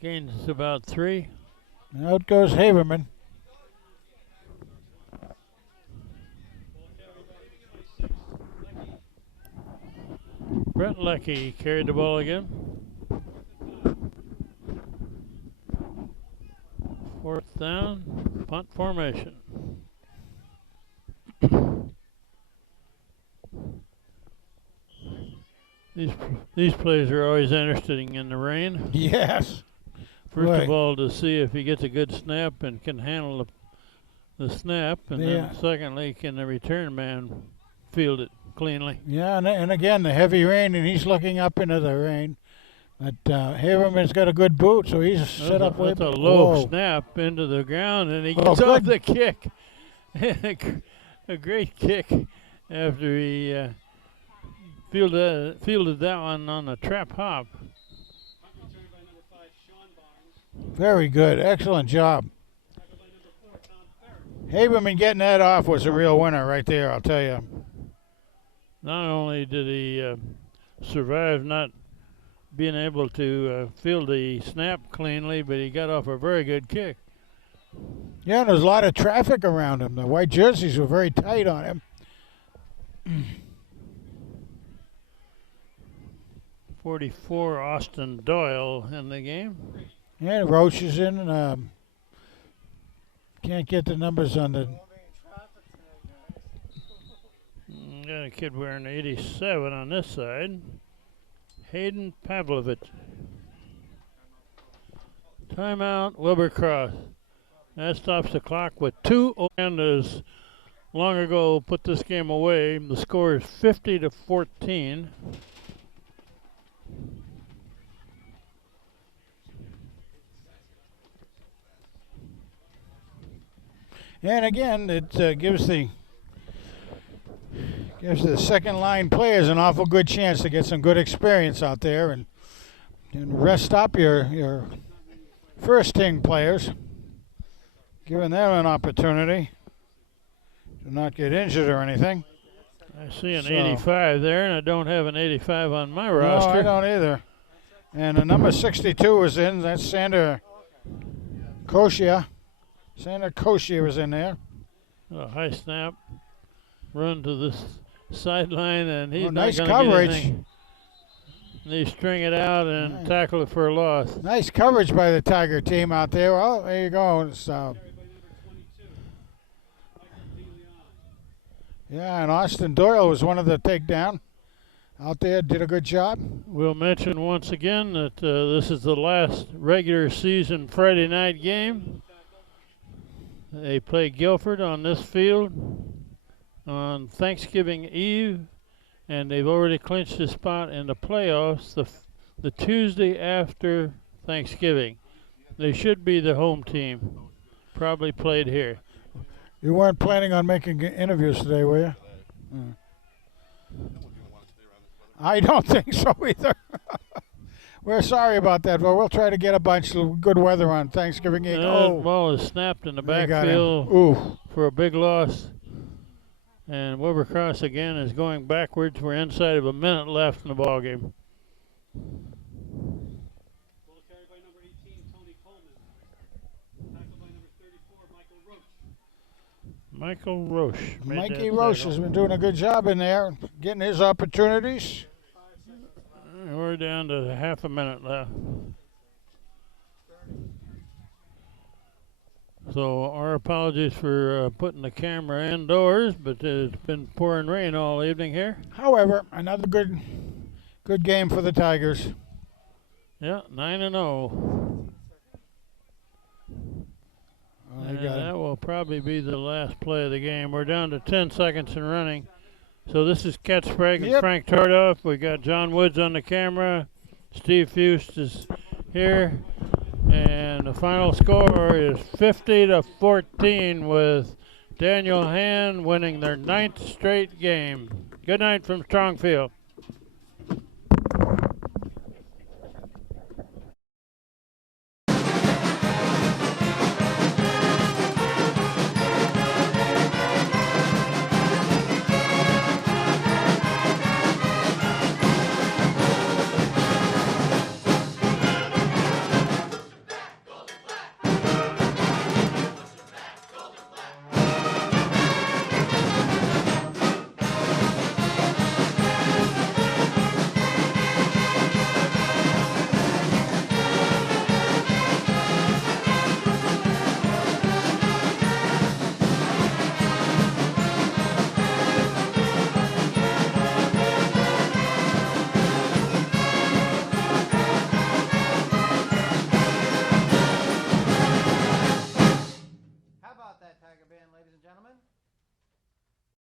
Gains about 3. And out goes Haberman. Brett Leckie carried the ball again. 4th down, punt formation. These plays are always interesting in the rain. Yes. First Right. of all, to see if he gets a good snap and can handle the snap, and Yeah. then secondly, can the return man field it cleanly. Yeah, and again, the heavy rain, and he's looking up into the rain. But Haberman's got a good boot, so he's set up That's way a low Whoa. snap into the ground, and he Oh, gets off good. the kick. A great kick after he fielded that one on a trap hop. Punt returned by number 5, Sean Barnes. Very good. Excellent job. Tackled by number 4, Tom Ferry. Haberman getting that off was a real winner right there, I'll tell you. Not only did he survive not being able to field the snap cleanly, but he got off a very good kick. Yeah, and there's a lot of traffic around him. The white jerseys were very tight on him. 44, Austin Doyle in the game. Yeah, Roach is in. Can't get the numbers on the. Got a kid wearing 87 on this side. Hayden Pavlovich. Timeout, Wilbur Cross. That stops the clock with 2. Olandas long ago put this game away. The score is 50-14. And again, it gives the second line players an awful good chance to get some good experience out there and rest up your first team players, giving them an opportunity to not get injured or anything. I see an So- 85 there, and I don't have an 85 on my No, roster. I don't either. And the number 62 was in. That's Sandra Koshia. Sandra Koshia was in there. A high snap, run to the sideline, and he's Oh, not nice going to coverage. get anything. They string it out and Right. tackle it for a loss. Nice coverage by the Tiger team out there. Well, there you go. It's, Carried by number 22, Michael DeLeon. yeah, and Austin Doyle was one of the takedown out there. Did a good job. We'll mention once again that this is the last regular season Friday night game. They play Guilford on this field on Thanksgiving Eve, and they've already clinched a spot in the playoffs the Tuesday after Thanksgiving. They should be the home team. Probably played here. You weren't planning on making interviews today, were you? I don't think so either. We're sorry about that, but we'll try to get a bunch of good weather on Thanksgiving Eve. The ball is snapped in the they got him. backfield Ooh. for a big loss. And Wilbercross again is going backwards. We're inside of a minute left in the ball game. Ball carried by number 18, Tony Coleman. Tackled by number 34, Michael Roach. Michael Roche. made Mikey that Roche tackle. has been doing a good job in there, getting his opportunities. We're down to half a minute left. So our apologies for putting the camera indoors, but it's been pouring rain all evening here. However, another good game for the Tigers. Yeah, 9-0. Oh, they And got that him. will probably be the last play of the game. We're down to 10 seconds and running. So this is Ket Sprague and Yep. Frank Tardoff. We got John Woods on the camera. Steve Fust is here. And the final score is 50-14 with Daniel Hand winning their 9th straight game. Good night from Strongfield. How about that, Tiger Band, ladies and gentlemen?